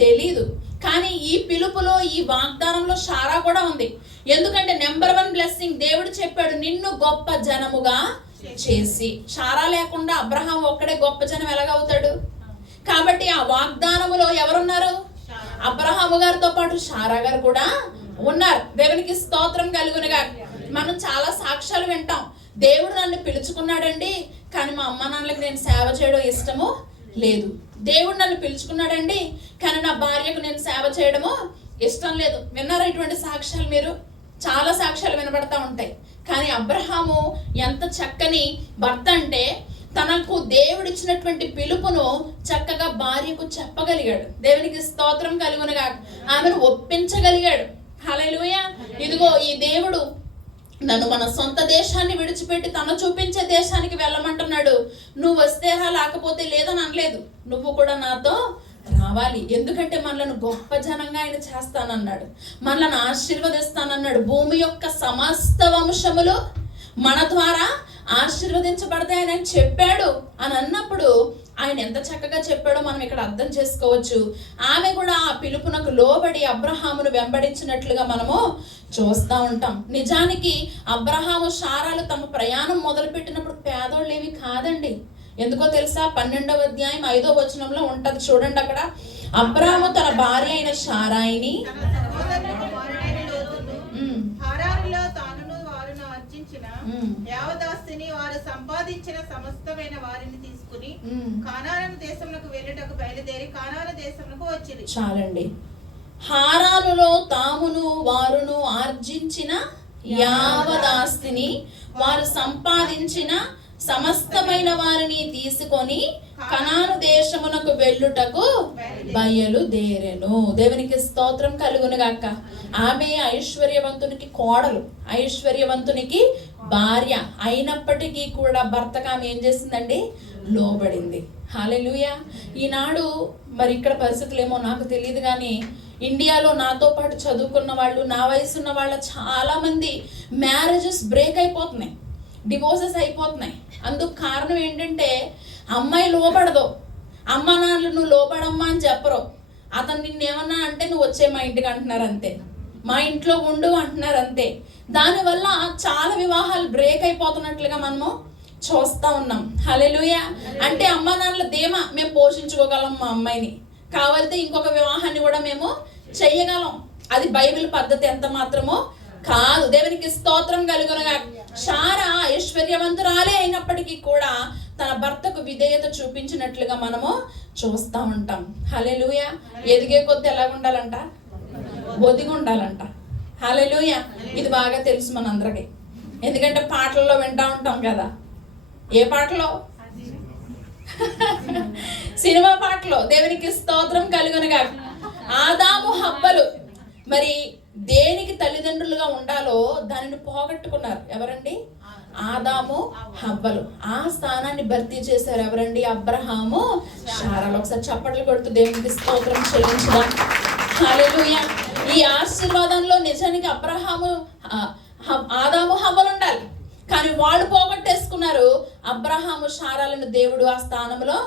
తెలీదు. కానీ ఈ పిలుపులో, ఈ వాగ్దానంలో శారా కూడా ఉంది. ఎందుకంటే నెంబర్ 1 బ్లెస్సింగ్ దేవుడు చెప్పాడు, నిన్ను గొప్ప జనముగా చేసి. శారా లేకుండా అబ్రహాం ఒక్కడే గొప్ప జనం ఎలాగవుతాడు? కాబట్టి ఆ వాగ్దానములో ఎవరున్నారు? అబ్రహాము గారితో పాటు శారా గారు కూడా ఉన్నారు. దేవునికి స్తోత్రం కలుగునుగా. మనం చాలా సాక్ష్యాలు వింటాం. దేవుడు నన్ను పిలుచుకున్నాడండి, కానీ మా అమ్మ నాన్నలకు నేను సేవ చేయడం ఇష్టము లేదు. దేవుడు నన్ను పిలుచుకున్నాడండి, కానీ నా భార్యకు నేను సేవ చేయడము ఇష్టం లేదు. విన్నారా ఇటువంటి సాక్ష్యాలు? మీరు చాలా సాక్ష్యాలు వినబడతా ఉంటాయి. కానీ అబ్రహాము ఎంత చక్కని భర్త అంటే తనకు దేవుడిచ్చినటువంటి పిలుపును చక్కగా భార్యకు చెప్పగలిగాడు. దేవునికి స్తోత్రం కలుగునగా ఆమెను ఒప్పించగలిగాడు. హల్లెలూయా. ఇదిగో ఈ దేవుడు నన్ను మన సొంత దేశాన్ని విడిచిపెట్టి తను చూపించే దేశానికి వెళ్ళమంటున్నాడు. నువ్వు వస్తేరా లేకపోతే లేదని అనలేదు, నువ్వు కూడా నాతో రావాలి. ఎందుకంటే మనలను గొప్ప జనంగా ఆయన చేస్తానన్నాడు, మనలను ఆశీర్వదిస్తానన్నాడు. భూమి యొక్క సమస్త వంశములు మన ద్వారా ఆశీర్వదించబడతాయని ఆయన చెప్పాడు అని అన్నప్పుడు ఆయన ఎంత చక్కగా చెప్పాడో మనం ఇక్కడ అర్థం చేసుకోవచ్చు. ఆమె కూడా ఆ పిలుపునకు లోబడి అబ్రహామును వెంబడించినట్లుగా మనము చూస్తూ ఉంటాం. నిజానికి అబ్రహాము శారాలు తమ ప్రయాణం మొదలుపెట్టినప్పుడు పేదోళ్ళేవి కాదండి. ఎందుకో తెలుసా? 12వ అధ్యాయం 5వ వచనంలో ఉంటది చూడండి. అక్కడ అబ్రాహాము తన భార్య అయిన శారాయిని యావదాస్తిని వారు సంపాదించిన సమస్తమైన వారిని తీసుకుని కానాను దేశమునకు వెళ్ళుటకు బయలుదేరి కానాను దేశమునకు వచ్చింది. చాలండి. హారానులో తామును వారును ఆర్జించిన యావదాస్తిని వారు సంపాదించిన సమస్తమైన వారిని తీసుకొని కనాను దేశమునకు వెళ్ళుటకు బయలుదేరెను. దేవునికి స్తోత్రం కలుగునుగాక. ఆమె ఐశ్వర్యవంతునికి కోడలు, ఐశ్వర్యవంతునికి భార్య అయినప్పటికీ కూడా భర్తగా ఆమె ఏం చేసిందండి? లోబడింది. హల్లెలూయా. ఈనాడు మరి ఇక్కడ పరిస్థితులు ఏమో నాకు తెలియదు కానీ ఇండియాలో నాతో పాటు చదువుకున్న వాళ్ళు, నా వయసు ఉన్న వాళ్ళ చాలా మంది మ్యారేజెస్ బ్రేక్ అయిపోతున్నాయి, డివోర్సెస్ అయిపోతున్నాయి. అందుకు కారణం ఏంటంటే అమ్మాయి లోబడదు, అమ్మ నాన్నలు నువ్వు లోబడమ్మా అని చెప్పరు. అతను నిన్నేమన్నా అంటే నువ్వు వచ్చే మా ఇంటికి అంటున్నారు అంతే, మా ఇంట్లో ఉండు అంటున్నారు అంతే. దానివల్ల చాలా వివాహాలు బ్రేక్ అయిపోతున్నట్లుగా మనము చూస్తూ ఉన్నాం. హల్లెలూయా. అంటే అమ్మ నాన్నల ధీమా, మేము పోషించుకోగలం మా అమ్మాయిని, కావాలితే ఇంకొక వివాహాన్ని కూడా మేము చెయ్యగలం. అది బైబిల్ పద్ధతి ఎంత మాత్రమో కాదు. దేవునికి స్తోత్రం కలుగునగా. శారా ఐశ్వర్యవంతురాలే అయినప్పటికీ కూడా తన భర్తకు విధేయత చూపించినట్లుగా మనము చూస్తూ ఉంటాం. హల్లెలూయా. ఎదిగే కొద్ది ఎలా ఉండాలంట? ఒదిగి ఉండాలంట. హల్లెలూయా. ఇది బాగా తెలుసు మనందరికీ, ఎందుకంటే పాటల్లో వింటూ ఉంటాం కదా. ఏ పాటలో? సినిమా పాటలో. దేవునికి స్తోత్రం కలుగునగా. ఆదాము హవ్వలు మరి దేనికి తల్లిదండ్రులుగా ఉండాలో దానిని పోగొట్టుకున్నారు. ఎవరండి? ఆదాము హవ్వలు. ఆ స్థానాన్ని భర్తీ చేశారు ఎవరండి? అబ్రహాము శారాలు. ఒకసారి చప్పట్లు కొడుతూ దేవునికి స్తోత్రం చెల్లించుదాం. హల్లెలూయా. ఈ ఆశీర్వాదంలో నిజానికి అబ్రహాము ఆదాము హవ్వలు ఉండాలి, కానీ వాళ్ళు పోగొట్టేసుకున్నారు. అబ్రహాము శారాలను దేవుడు ఆ స్థానంలో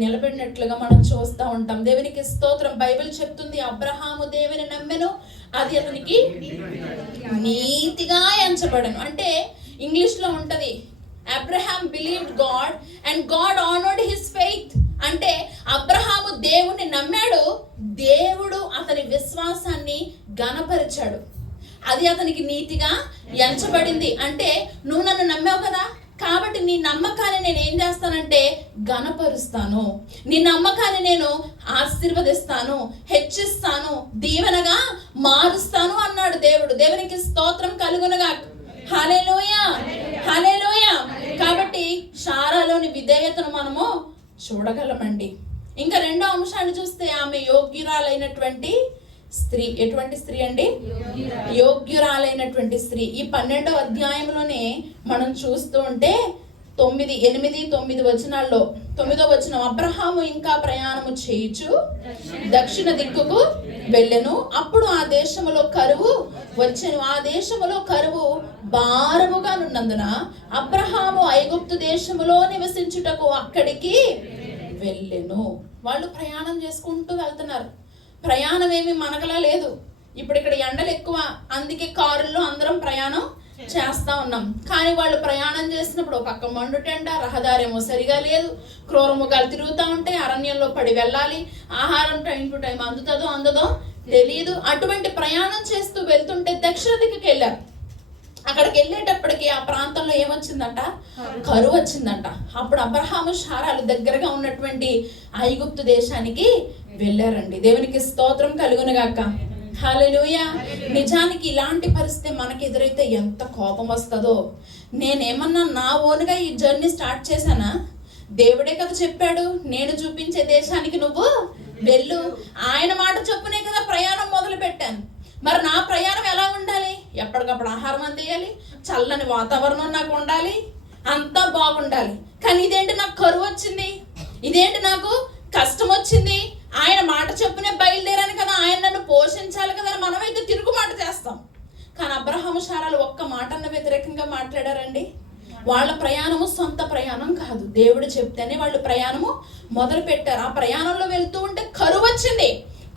నిలబెట్టినట్లుగా మనం చూస్తూ ఉంటాం. దేవునికి స్తోత్రం. బైబిల్ చెప్తుంది అబ్రహాము దేవుని నమ్మెను, అది అతనికి నీతిగా ఎంచబడను. అంటే ఇంగ్లీష్ లో ఉంటది Abraham believed God and God honoured his faith. అంటే అబ్రహాము దేవుణ్ణి నమ్మాడు, దేవుడు అతని విశ్వాసాన్ని ఘనపరిచాడు, అది అతనికి నీతిగా ఎంచబడింది. అంటే నువ్వు నన్ను నమ్మావు కదా, కాబట్టి నీ నమ్మకాన్ని నేను ఏం చేస్తానంటే ఘనపరుస్తాను, నీ నమ్మకాన్ని నేను ఆశీర్వదిస్తాను, హెచ్చిస్తాను, దీవెనగా మారుస్తాను అన్నాడు దేవుడు. దేవునికి స్తోత్రం కలుగునుగా. హల్లెలూయా. హల్లెలూయా. కాబట్టి శారాలోని విధేయతను మనము చూడగలమండి. ఇంకా రెండో అంశాన్ని చూస్తే ఆమె యోగ్యురాలైనటువంటి స్త్రీ. ఎటువంటి స్త్రీ అండి? యోగ్యురాలైనటువంటి స్త్రీ. ఈ 12వ అధ్యాయంలోనే మనం చూస్తూ ఉంటే 9, 8, 9 వచనాల్లో 9వ వచనం, అబ్రహాము ఇంకా ప్రయాణము చేయుచు దక్షిణ దిక్కుకు వెళ్ళెను. అప్పుడు ఆ దేశములో కరువు వచ్చెను. ఆ దేశములో కరువు భారముగా నున్నందున అబ్రహాము ఐగుప్తు దేశములో నివసించుటకు అక్కడికి వెళ్ళెను. వాళ్ళు ప్రయాణం చేసుకుంటూ వెళ్తున్నారు. ప్రయాణం ఏమి మనకలా లేదు. ఇప్పుడు ఇక్కడ ఎండలు ఎక్కువ, అందుకే కారుల్లో అందరం ప్రయాణం చేస్తా ఉన్నాం. కానీ వాళ్ళు ప్రయాణం చేసినప్పుడు పక్క మండుటెండ, రహదారి ఏమో సరిగా లేదు, క్రూరముగాలు తిరుగుతూ ఉంటే అరణ్యంలో పడి వెళ్ళాలి, ఆహారం టైం టు టైం అందుతుందో అందదో తెలియదు. అటువంటి ప్రయాణం చేస్తూ వెళ్తుంటే దక్షిణ దిక్కుకి వెళ్ళారు. అక్కడికి వెళ్ళేటప్పటికి ఆ ప్రాంతంలో ఏమొచ్చిందంట? కరువు వచ్చిందంట. అప్పుడు అబ్రహాము శారాలు దగ్గరగా ఉన్నటువంటి ఐగుప్తు దేశానికి వెళ్ళారండి. దేవునికి స్తోత్రం కలుగునుగాక. హల్లెలూయా. నిజానికి ఇలాంటి పరిస్థితి మనకి ఎదురైతే ఎంత కోపం వస్తుందో. నేనేమన్నా నా ఓన్గా ఈ జర్నీ స్టార్ట్ చేశానా? దేవుడే కదా చెప్పాడు, నేను చూపించే దేశానికి నువ్వు వెళ్ళు. ఆయన మాట చొప్పునే కదా ప్రయాణం మొదలు పెట్టాను. మరి నా ప్రయాణం ఎలా ఉండాలి? ఎప్పటికప్పుడు ఆహారం అందేయాలి, చల్లని వాతావరణం నాకు ఉండాలి, అంతా బాగుండాలి. కానీ ఇదేంటి నాకు కరువు వచ్చింది, ఇదేంటి నాకు కష్టం వచ్చింది. ఆయన మాట చొప్పునే బయలుదేరాను కదా, ఆయన నన్ను పోషించాలి కదా, మనమైతే తిరుగుమాట చేస్తాం. కానీ అబ్రహాము శారాలు ఒక్క మాటన్న వ్యతిరేకంగా మాట్లాడారండి. వాళ్ళ ప్రయాణము సొంత ప్రయాణం కాదు, దేవుడు చెప్తేనే వాళ్ళు ప్రయాణము మొదలు పెట్టారు. ఆ ప్రయాణంలో వెళ్తూ ఉంటే కరువు వచ్చింది.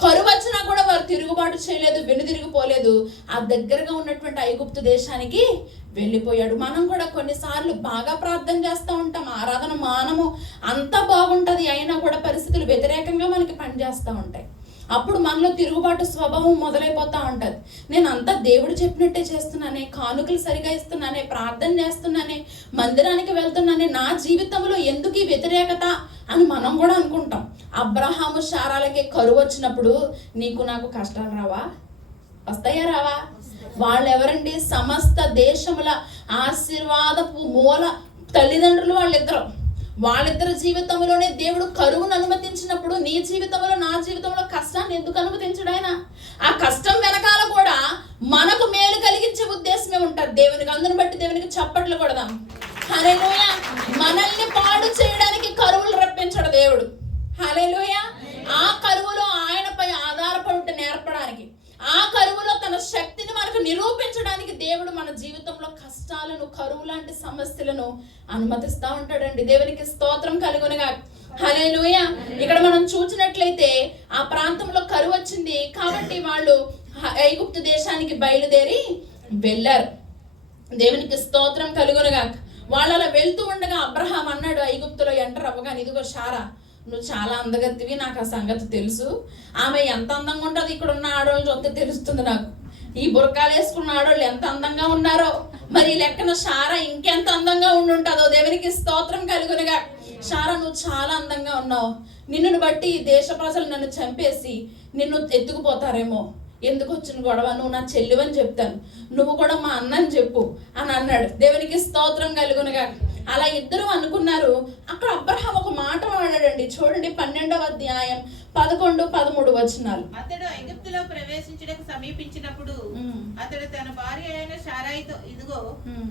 కరువు వచ్చినా కూడా వారు తిరుగుబాటు చేయలేదు, వెనుదిరిగిపోలేదు. ఆ దగ్గరగా ఉన్నటువంటి ఐగుప్తు దేశానికి వెళ్ళిపోయాడు. మనం కూడా కొన్నిసార్లు బాగా ప్రార్థన చేస్తూ ఉంటాం, ఆరాధన మానము అంతా బాగుంటుంది, అయినా కూడా పరిస్థితులు వ్యతిరేకంగా మనకి పనిచేస్తూ ఉంటాయి. అప్పుడు మనలో తిరుగుబాటు స్వభావం మొదలైపోతూ ఉంటుంది. నేను అంతా దేవుడు చెప్పినట్టే చేస్తున్నానే, కానుకలు సరిగా ఇస్తున్నానే, ప్రార్థన చేస్తున్నానే, మందిరానికి వెళ్తున్నానే, నా జీవితంలో ఎందుకు ఈ వ్యతిరేకత అని మనం కూడా అనుకుంటాం. అబ్రహాము శారాలకి కరువు వచ్చినప్పుడు నీకు నాకు కష్టాలు రావా? వస్తాయా రావా? వాళ్ళు ఎవరండి? సమస్త దేశముల ఆశీర్వాదపు మూల తల్లిదండ్రులు వాళ్ళిద్దరు జీవితంలోనే దేవుడు కరువును అనుమతించినప్పుడు నీ జీవితంలో నా జీవితంలో కష్టాన్ని ఎందుకు అనుమతించడు ఆయన? ఆ కష్టం వెనకాల కూడా మనకు మేలు కలిగించే ఉద్దేశమే ఉంటుంది. దేవునికి అందును బట్టి దేవునికి చప్పట్లు కొడదాం. హల్లెలూయా. మనల్ని పాడు చేయడానికి కరువులు రప్పించడు దేవుడు. హల్లెలూయా. ఆ కరువులో ఆయనపై ఆధారపడి నేర్పడానికి, ఆ కరువులో తన శక్తిని మనకు నిరూపించడానికి దేవుడు మన జీవితంలో కష్టాలను, కరువు లాంటి సమస్యలను అనుమతిస్తూ ఉంటాడండి. దేవునికి స్తోత్రం కలుగునుగా. హల్లెలూయా. ఇక్కడ మనం చూసినట్లయితే ఆ ప్రాంతంలో కరువు వచ్చింది కాబట్టి వాళ్ళు ఐగుప్తు దేశానికి బయలుదేరి వెళ్ళారు. దేవునికి స్తోత్రం కలుగునుగా. వాళ్ళు అలా వెళ్తూ ఉండగా అబ్రహాం అన్నాడు, ఐగుప్తులో ఎంటర్ అవ్వగానే, ఇదిగో శారా, నువ్వు చాలా అందగత్తివి, నాకు ఆ సంగతి తెలుసు. ఆమె ఎంత అందంగా ఉంటుంది ఇక్కడ ఉన్న ఆడవాళ్ళు చూస్తే తెలుస్తుంది నాకు. ఈ బురకాలు వేసుకున్న ఆడవాళ్ళు ఎంత అందంగా ఉన్నారో, మరి లెక్కన శారా ఇంకెంత అందంగా ఉండుంటుందో. దేవునికి స్తోత్రం కలుగునుగా. శారా, నువ్వు చాలా అందంగా ఉన్నావు, నిన్ను బట్టి ఈ దేశ ప్రజలు నన్ను చంపేసి నిన్ను ఎత్తుకుపోతారేమో. ఎందుకు వచ్చిన గొడవ? నువ్వు నా చెల్లివని చెప్తాను, నువ్వు కూడా మా అన్నని చెప్పు అని అన్నాడు. దేవునికి స్తోత్రం కలుగునుగా. అలా ఇద్దరు అనుకున్నారు. అక్కడ అబ్రహాం ఒక మాట వాడాడండి. చూడండి 12వ అధ్యాయం 11, 13 వచనాలు. అతడు ఐగుప్తులో ప్రవేశించడానికి సమీపించినప్పుడు అతడు తన భార్య అయిన శారాయితో, ఇదిగో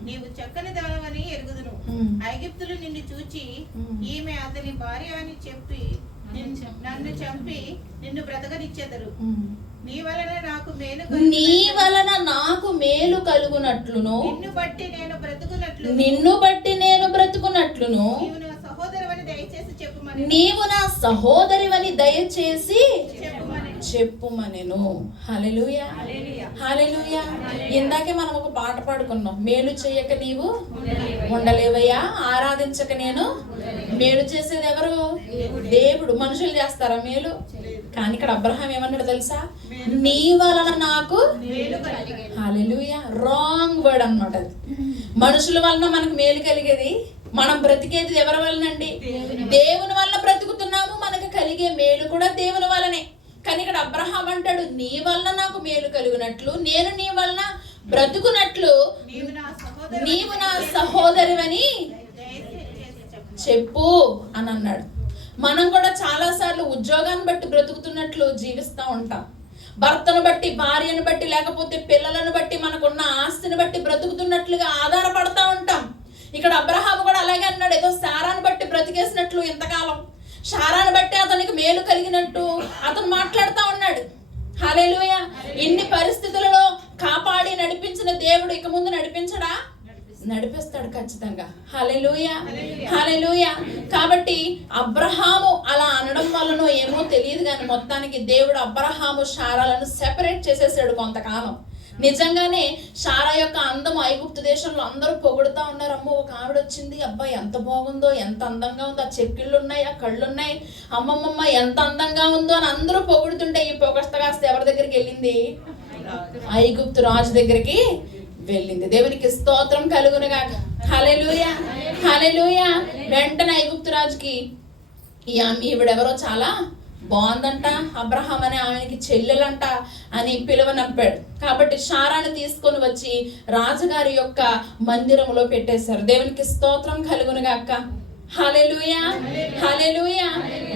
నీవు చక్కని దానవని ఎరుగుదును. ఐగుప్తులు నిన్ను చూచి ఈమె అతని భార్య అని చెప్పి నన్ను చంపి నిన్ను బ్రతకనిచ్చెదరు. నీ వలన నాకు మేలు కలుగునట్లును నిన్ను బట్టి నేను బ్రతుకునట్లును నీవు నా సహోదరివని దయచేసి చెప్పుమనెను. హల్లెలూయా. హల్లెలూయా. ఇందాకే మనం ఒక పాట పాడుకున్నాం, మేలు చేయక నీవు ఉండలేవయ్యా, ఆరాధించక నేను. మేలు చేసేది ఎవరు? దేవుడు. మనుషులు చేస్తారా మేలు? కానీ ఇక్కడ అబ్రహాం ఏమన్నాడు తెలుసా? నీ వలన నాకు. హల్లెలూయా. రాంగ్ వర్డ్ అన్నమాట అది. మనుషుల వలన మనకు మేలు కలిగేది, మనం బ్రతికేది ఎవరి వలనండి? దేవుని వలన బ్రతుకుతున్నాము, మనకు కలిగే మేలు కూడా దేవుని వలనే. కానీ ఇక్కడ అబ్రహాం అంటాడు, నీ వలన నాకు మేలు కలిగినట్లు, నేను నీ వలన బ్రతుకున్నట్లు నీవు నా సహోదరివని చెప్పు అని అన్నాడు. మనం కూడా చాలా సార్లు ఉద్యోగాన్ని బట్టి బ్రతుకుతున్నట్లు జీవిస్తూ ఉంటాం, భర్తను బట్టి, భార్యను బట్టి, లేకపోతే పిల్లలను బట్టి, మనకున్న ఆస్తిని బట్టి బ్రతుకుతున్నట్లుగా ఆధారపడతా ఉంటాం. ఇక్కడ అబ్రహాము కూడా అలాగే అన్నాడు, ఏదో శారాను బట్టి బ్రతికేసినట్లు ఇంతకాలం, శారాను బట్టి అతనికి మేలు కలిగినట్టు అతను మాట్లాడుతూ ఉన్నాడు. హల్లెలూయా. ఇన్ని పరిస్థితులలో కాపాడి నడిపించిన దేవుడు ఇక ముందు నడిపించడా? నడిపిస్తాడు ఖచ్చితంగా. హల్లెలూయా. హల్లెలూయా. కాబట్టి అబ్రహాము అలా అనడం వలన ఏమో తెలియదు కానీ మొత్తానికి దేవుడు అబ్రహాము శారాలను సెపరేట్ చేసేసాడు కొంతకాలం. నిజంగానే శారా యొక్క అందము ఐగుప్తు దేశంలో అందరూ పొగుడుతా ఉన్నారు. అమ్మో, ఒక ఆవిడ వచ్చింది, అబ్బాయి ఎంత బాగుందో, ఎంత అందంగా ఉందో, ఆ చెక్కిళ్ళు ఉన్నాయి, ఆ కళ్ళు ఉన్నాయి, అమ్మమ్మమ్మ ఎంత అందంగా ఉందో అని అందరూ పొగుడుతుంటే ఈ పొగస్త కాస్త ఎవరి దగ్గరికి వెళ్ళింది? ఐగుప్తు రాజు దగ్గరికి వెళ్ళింది. దేవునికి స్తోత్రం కలుగునుగా. హల్లెలూయా. హల్లెలూయా. వెంటనే ఐగుప్తు రాజుకి ఈవిడెవరో చాలా బాగుందంట, అబ్రహాం అనే ఆయనకి చెల్లెలంట అని పిలువనంపాడు. కాబట్టి శారాను తీసుకొని వచ్చి రాజుగారి యొక్క మందిరంలో పెట్టేశారు. దేవునికి స్తోత్రం కలుగునుగాక. హల్లెలూయా, హల్లెలూయా.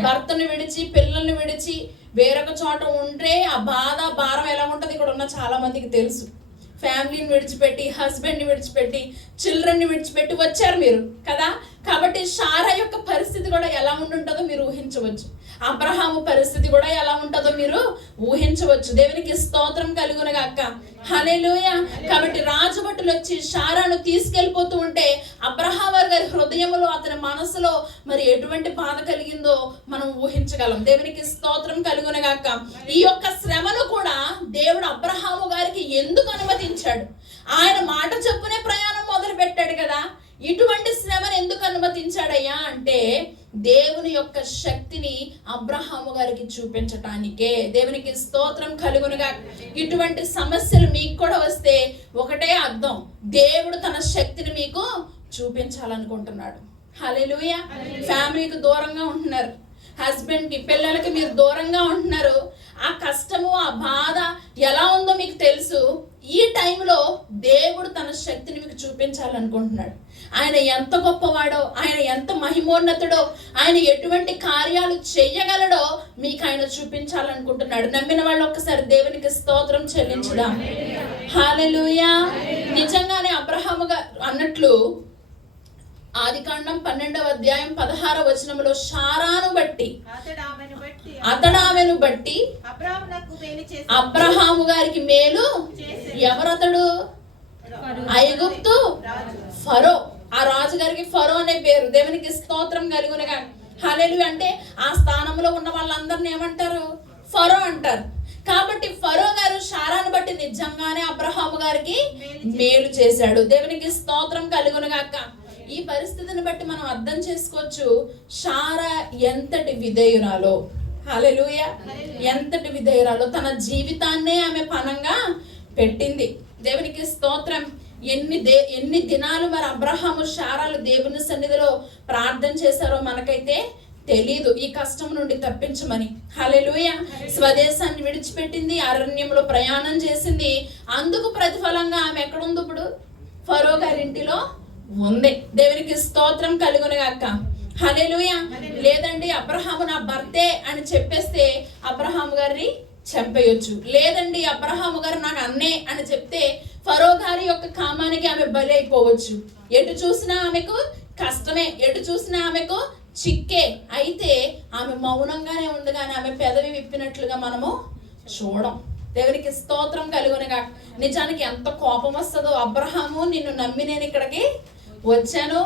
భర్తను విడిచి పిల్లల్ని విడిచి వేరొక చోట ఉంటే ఆ బాధ భారం ఎలా ఉంటుంది ఇక్కడ ఉన్న చాలా మందికి తెలుసు. ఫ్యామిలీని విడిచిపెట్టి, హస్బెండ్ని విడిచిపెట్టి, చిల్డ్రన్ని విడిచిపెట్టి వచ్చారు మీరు కదా. కాబట్టి శారా యొక్క పరిస్థితి కూడా ఎలా ఉంటుందో మీరు ఊహించవచ్చు. అబ్రహాము పరిస్థితి కూడా ఎలా ఉంటుందో మీరు ఊహించవచ్చు. దేవునికి స్తోత్రం కలుగునుగాక. హల్లెలూయా. కాబట్టి రాజభటులు వచ్చి శారాను తీసుకెళ్ళిపోతూ ఉంటే అబ్రహాము గారి హృదయంలో, అతని మనసులో మరి ఎటువంటి బాధ కలిగిందో మనం ఊహించగలం. దేవునికి స్తోత్రం కలుగునుగాక. ఈ యొక్క శ్రమను కూడా దేవుడు అబ్రహాము గారికి ఎందుకు అనుమతించాడు? ఆయన మాట చెప్పునే ప్రయాణం మొదలు పెట్టాడు కదా. ఇటువంటి శ్రమను ఎందుకు అనుమతించాడయ్యా అంటే దేవుని యొక్క శక్తిని అబ్రహాము గారికి చూపించటానికే. దేవునికి స్తోత్రం కలుగునుగా. ఇటువంటి సమస్యలు మీకు కూడా వస్తే ఒకటే అర్థం, దేవుడు తన శక్తిని మీకు చూపించాలనుకుంటున్నాడు. హల్లెలూయా. ఫ్యామిలీకి దూరంగా ఉంటున్నారు, హస్బెండ్కి పిల్లలకి మీరు దూరంగా ఉంటున్నారు. ఆ కష్టము, ఆ బాధ ఎలా ఉందో మీకు తెలుసు. ఈ టైంలో దేవుడు తన శక్తిని మీకు చూపించాలనుకుంటున్నాడు. ఆయన ఎంత గొప్పవాడో, ఆయన ఎంత మహిమోన్నతుడో, ఆయన ఎటువంటి కార్యాలు చెయ్యగలడో మీకు ఆయన చూపించాలనుకుంటున్నాడు. నమ్మిన వాళ్ళు ఒక్కసారి దేవునికి స్తోత్రం చెల్లించుదాం. హల్లెలూయా. నిజంగానే అబ్రహాము అన్నట్లు ఆదికాండం 12వ అధ్యాయం 16వ వచనంలో శారాను బట్టి అతడు ఆమెను బట్టి అబ్రహాము గారికి మేలు. ఎవరతడు? ఐగుప్తు ఫరో. ఆ రాజు గారికి ఫరో అనే పేరు. దేవునికి స్తోత్రం కలుగునుగా. హల్లెలూయా. అంటే ఆ స్థానంలో ఉన్న వాళ్ళందరిని ఏమంటారు? ఫరో అంటారు. కాబట్టి ఫరో గారు శారాను బట్టి నిజంగానే అబ్రహాము గారికి మేలు చేశాడు. దేవునికి స్తోత్రం కలుగునుగాక. ఈ పరిస్థితిని బట్టి మనం అర్థం చేసుకోవచ్చు శారా ఎంతటి విధేయురాలో. హల్లెలూయా. ఎంతటి విధేయురాలో. తన జీవితాన్నే ఆమె పణంగా పెట్టింది. దేవునికి స్తోత్రం. ఎన్ని దినాలు మరి అబ్రహాము శారాలు దేవుని సన్నిధిలో ప్రార్థన చేశారో మనకైతే తెలీదు, ఈ కష్టం నుండి తప్పించమని. హల్లెలూయా. స్వదేశాన్ని విడిచిపెట్టింది, అరణ్యంలో ప్రయాణం చేసింది. అందుకు ప్రతిఫలంగా ఆమె ఎక్కడుంది? ఇప్పుడు ఫరో గారింటిలో ఉంది. దేవునికి స్తోత్రం కలుగునుగాక. హల్లెలూయా. లేదండి అబ్రహాము నా భర్తే అని చెప్పేస్తే అబ్రహాము గారిని చంపేయొచ్చు. లేదండి అబ్రహాము గారు నాకు అన్నే అని చెప్తే ఫరో గారి యొక్క కామానికి ఆమె బలి అయిపోవచ్చు. ఎటు చూసినా ఆమెకు కష్టమే, ఎటు చూసినా ఆమెకు చిక్కే. అయితే ఆమె మౌనంగానే ఉంది, కానీ ఆమె పెదవి విప్పినట్లుగా మనము చూడం. దేవునికి స్తోత్రం కలుగునుగా. నిజానికి ఎంత కోపం వస్తుందో. అబ్రహాము నిన్ను నమ్మి నేను ఇక్కడికి వచ్చాను,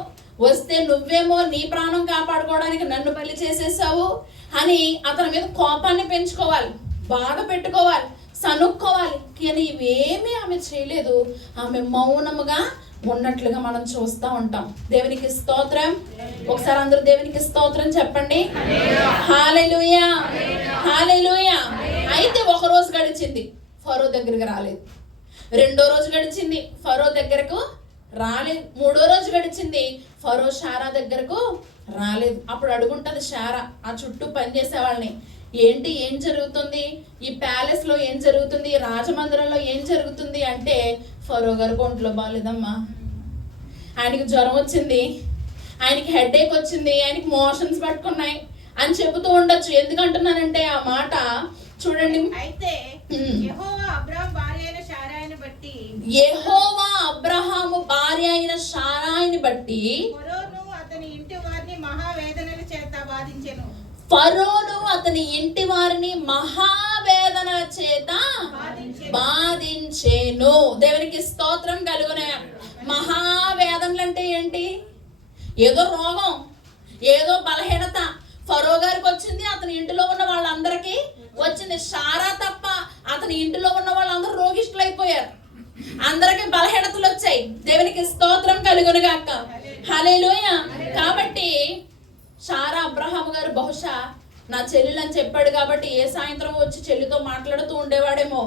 వస్తే నువ్వేమో నీ ప్రాణం కాపాడుకోవడానికి నన్ను బలి చేసేసావు అని అతని మీద కోపాన్ని పెంచుకోవాలి, బాధ పెట్టుకోవాలి, సనుక్కోవాలి. కానీ ఇవేమీ ఆమె చేయలేదు. ఆమె మౌనముగా ఉన్నట్లుగా మనం చూస్తూ ఉంటాం. దేవునికి స్తోత్రం. ఒకసారి అందరూ దేవునికి స్తోత్రం చెప్పండి. హల్లెలూయా, హల్లెలూయా. అయితే ఒక రోజు గడిచింది, ఫరో దగ్గరికి రాలేదు. రెండో రోజు గడిచింది, ఫరో దగ్గరకు రాలేదు. మూడో రోజు గడిచింది, ఫరో శారా దగ్గరకు రాలేదు. అప్పుడు అడుగుంటది శారా ఆ చుట్టూ పనిచేసే వాళ్ళని, ఏంటి ఏం జరుగుతుంది, ఈ ప్యాలెస్ లో ఏం జరుగుతుంది, రాజమందిరంలో ఏం జరుగుతుంది అంటే ఫరో గారు ఒంట్లో బాగాలేదమ్మా, ఆయనకి జ్వరం వచ్చింది, ఆయనకి హెడేక్ వచ్చింది, ఆయనకి మోషన్స్ పట్టుకున్నాయి అని చెబుతూ ఉండొచ్చు. ఎందుకంటున్నానంటే ఆ మాట చూడండి. అయితే యెహోవా అబ్రహాము భార్య అయిన శారాయిని బట్టి ఫరోను అతని ఇంటి వారిని మహావేదనల చేత బాధించెను. దేవునికి స్తోత్రం కలుగునే. మహావేదనలు అంటే ఏంటి? ఏదో రోగం, ఏదో బలహీనత ఫరో గారికి వచ్చింది, అతని ఇంటిలో ఉన్న వాళ్ళందరికీ వచ్చింది. శారా తప్ప అతని ఇంటిలో ఉన్న వాళ్ళందరూ రోగిష్ఠులు అయిపోయారు, అందరికి బలహీనతలు వచ్చాయి. దేవునికి స్తోత్రం కలుగునుగాక. హల్లెలూయా. కాబట్టి శారా అబ్రహాము గారు బహుశా నా చెల్లెలు అని చెప్పాడు కాబట్టి ఏ సాయంత్రం వచ్చి చెల్లితో మాట్లాడుతూ ఉండేవాడేమో.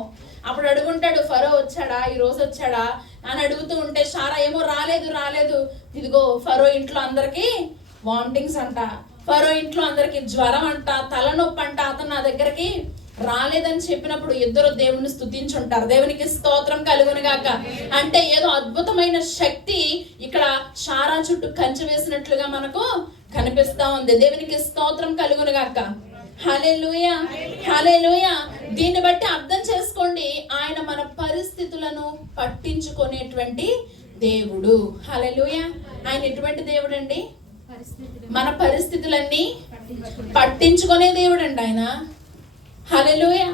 అప్పుడు అడుగుంటాడు, ఫరో వచ్చాడా, ఈ రోజు వచ్చాడా అని అడుగుతూ ఉంటే శారా ఏమో రాలేదు. ఇదిగో ఫరో ఇంట్లో అందరికి వామిటింగ్స్ అంట, ఫరో ఇంట్లో అందరికి జ్వరం అంట, తలనొప్పి అంట, అతను నా దగ్గరికి రాలేదని చెప్పినప్పుడు ఇద్దరు దేవుణ్ణి స్తుతించుంటారు. దేవునికి స్తోత్రం కలుగును గాక. అంటే ఏదో అద్భుతమైన శక్తి ఇక్కడ శారా చుట్టూ కంచె వేసినట్లుగా మనకు కనిపిస్తా ఉంది. దేవునికి స్తోత్రం కలుగును గాక. హల్లెలూయా, హల్లెలూయా. దీన్ని బట్టి అర్థం చేసుకోండి, ఆయన మన పరిస్థితులను పట్టించుకునేటువంటి దేవుడు. హల్లెలూయా. ఆయన ఎటువంటి దేవుడు అండి? మన పరిస్థితులన్నీ పట్టించుకునే దేవుడు అండి ఆయన. హల్లెలూయా.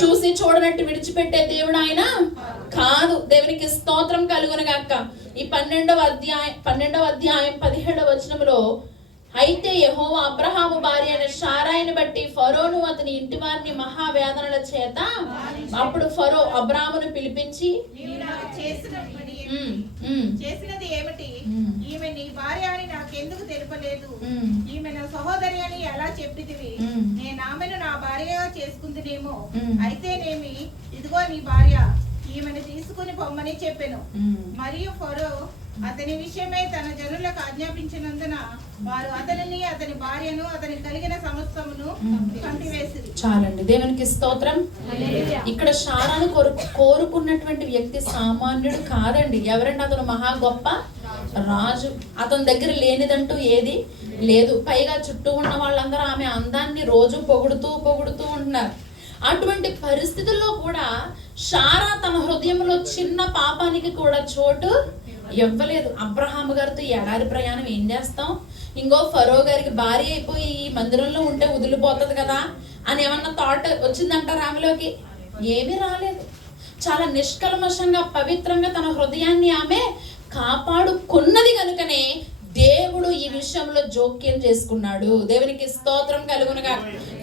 చూసి చూడనట్టు విడిచిపెట్టే దేవుడు ఆయన కాదు. దేవునికి స్తోత్రం కలుగును గాక. ఈ 12వ అధ్యాయం 17వ వచనంలో, అయితే యెహోవా అబ్రహాము భార్య అయిన శారాయిని బట్టి ఫరోను అతని ఇంటి వారిని మహావేదనల చేత, అప్పుడు ఫరో అబ్రామును పిలిపించి, నీవు నాకు చేసినది ఏమిటి? ఈమె నీ భార్య అని నాకెందుకు తెలుపలేదు? ఈమె నా సహోదరి అని ఎలా చెప్పితివి? నేను ఆమెను నా భార్యగా చేసుకుందునేమో. అయితేనేమి, ఇదిగో నీ భార్య, ఈమెను తీసుకుని పొమ్మని చెప్పెను. మరియు ఫరో అతని విషయమై తన జనులకు ఆజ్ఞాపించినందున వారు అతనిని, అతని భార్యను, అతని కలిగిన సమస్తమును పంపివేసిరి. చాలండి. దేవునికి స్తోత్రం. ఇక్కడ శారాను కోరుకున్నటువంటి వ్యక్తి సామాన్యుడు కాదండి. ఎవరంటే అతను మహా గొప్ప రాజు. అతని దగ్గర లేనిదంటూ ఏది లేదు. పైగా చుట్టూ ఉన్న వాళ్ళందరూ ఆమె అందాన్ని రోజు పొగుడుతూ ఉంటున్నారు. అటువంటి పరిస్థితుల్లో కూడా శారా తన హృదయంలో చిన్న పాపానికి కూడా చోటు ఇవ్వలేదు. అబ్రహాము గారితో ఎడారి ప్రయాణం ఏం చేస్తాం? ఇంకో ఫరో గారికి భార్య అయిపోయి ఈ మందిరంలో ఉంటే వదిలిపోతుంది కదా అని ఏమన్నా థాట్ వచ్చిందంటారు ఆమెలోకి? ఏమీ రాలేదు. చాలా నిష్కల్మషంగా పవిత్రంగా తన హృదయాన్ని ఆమె కాపాడుకున్నది కనుకనే దేవుడు ఈ విషయంలో జోక్యం చేసుకున్నాడు. దేవునికి స్తోత్రం కలుగునుగా.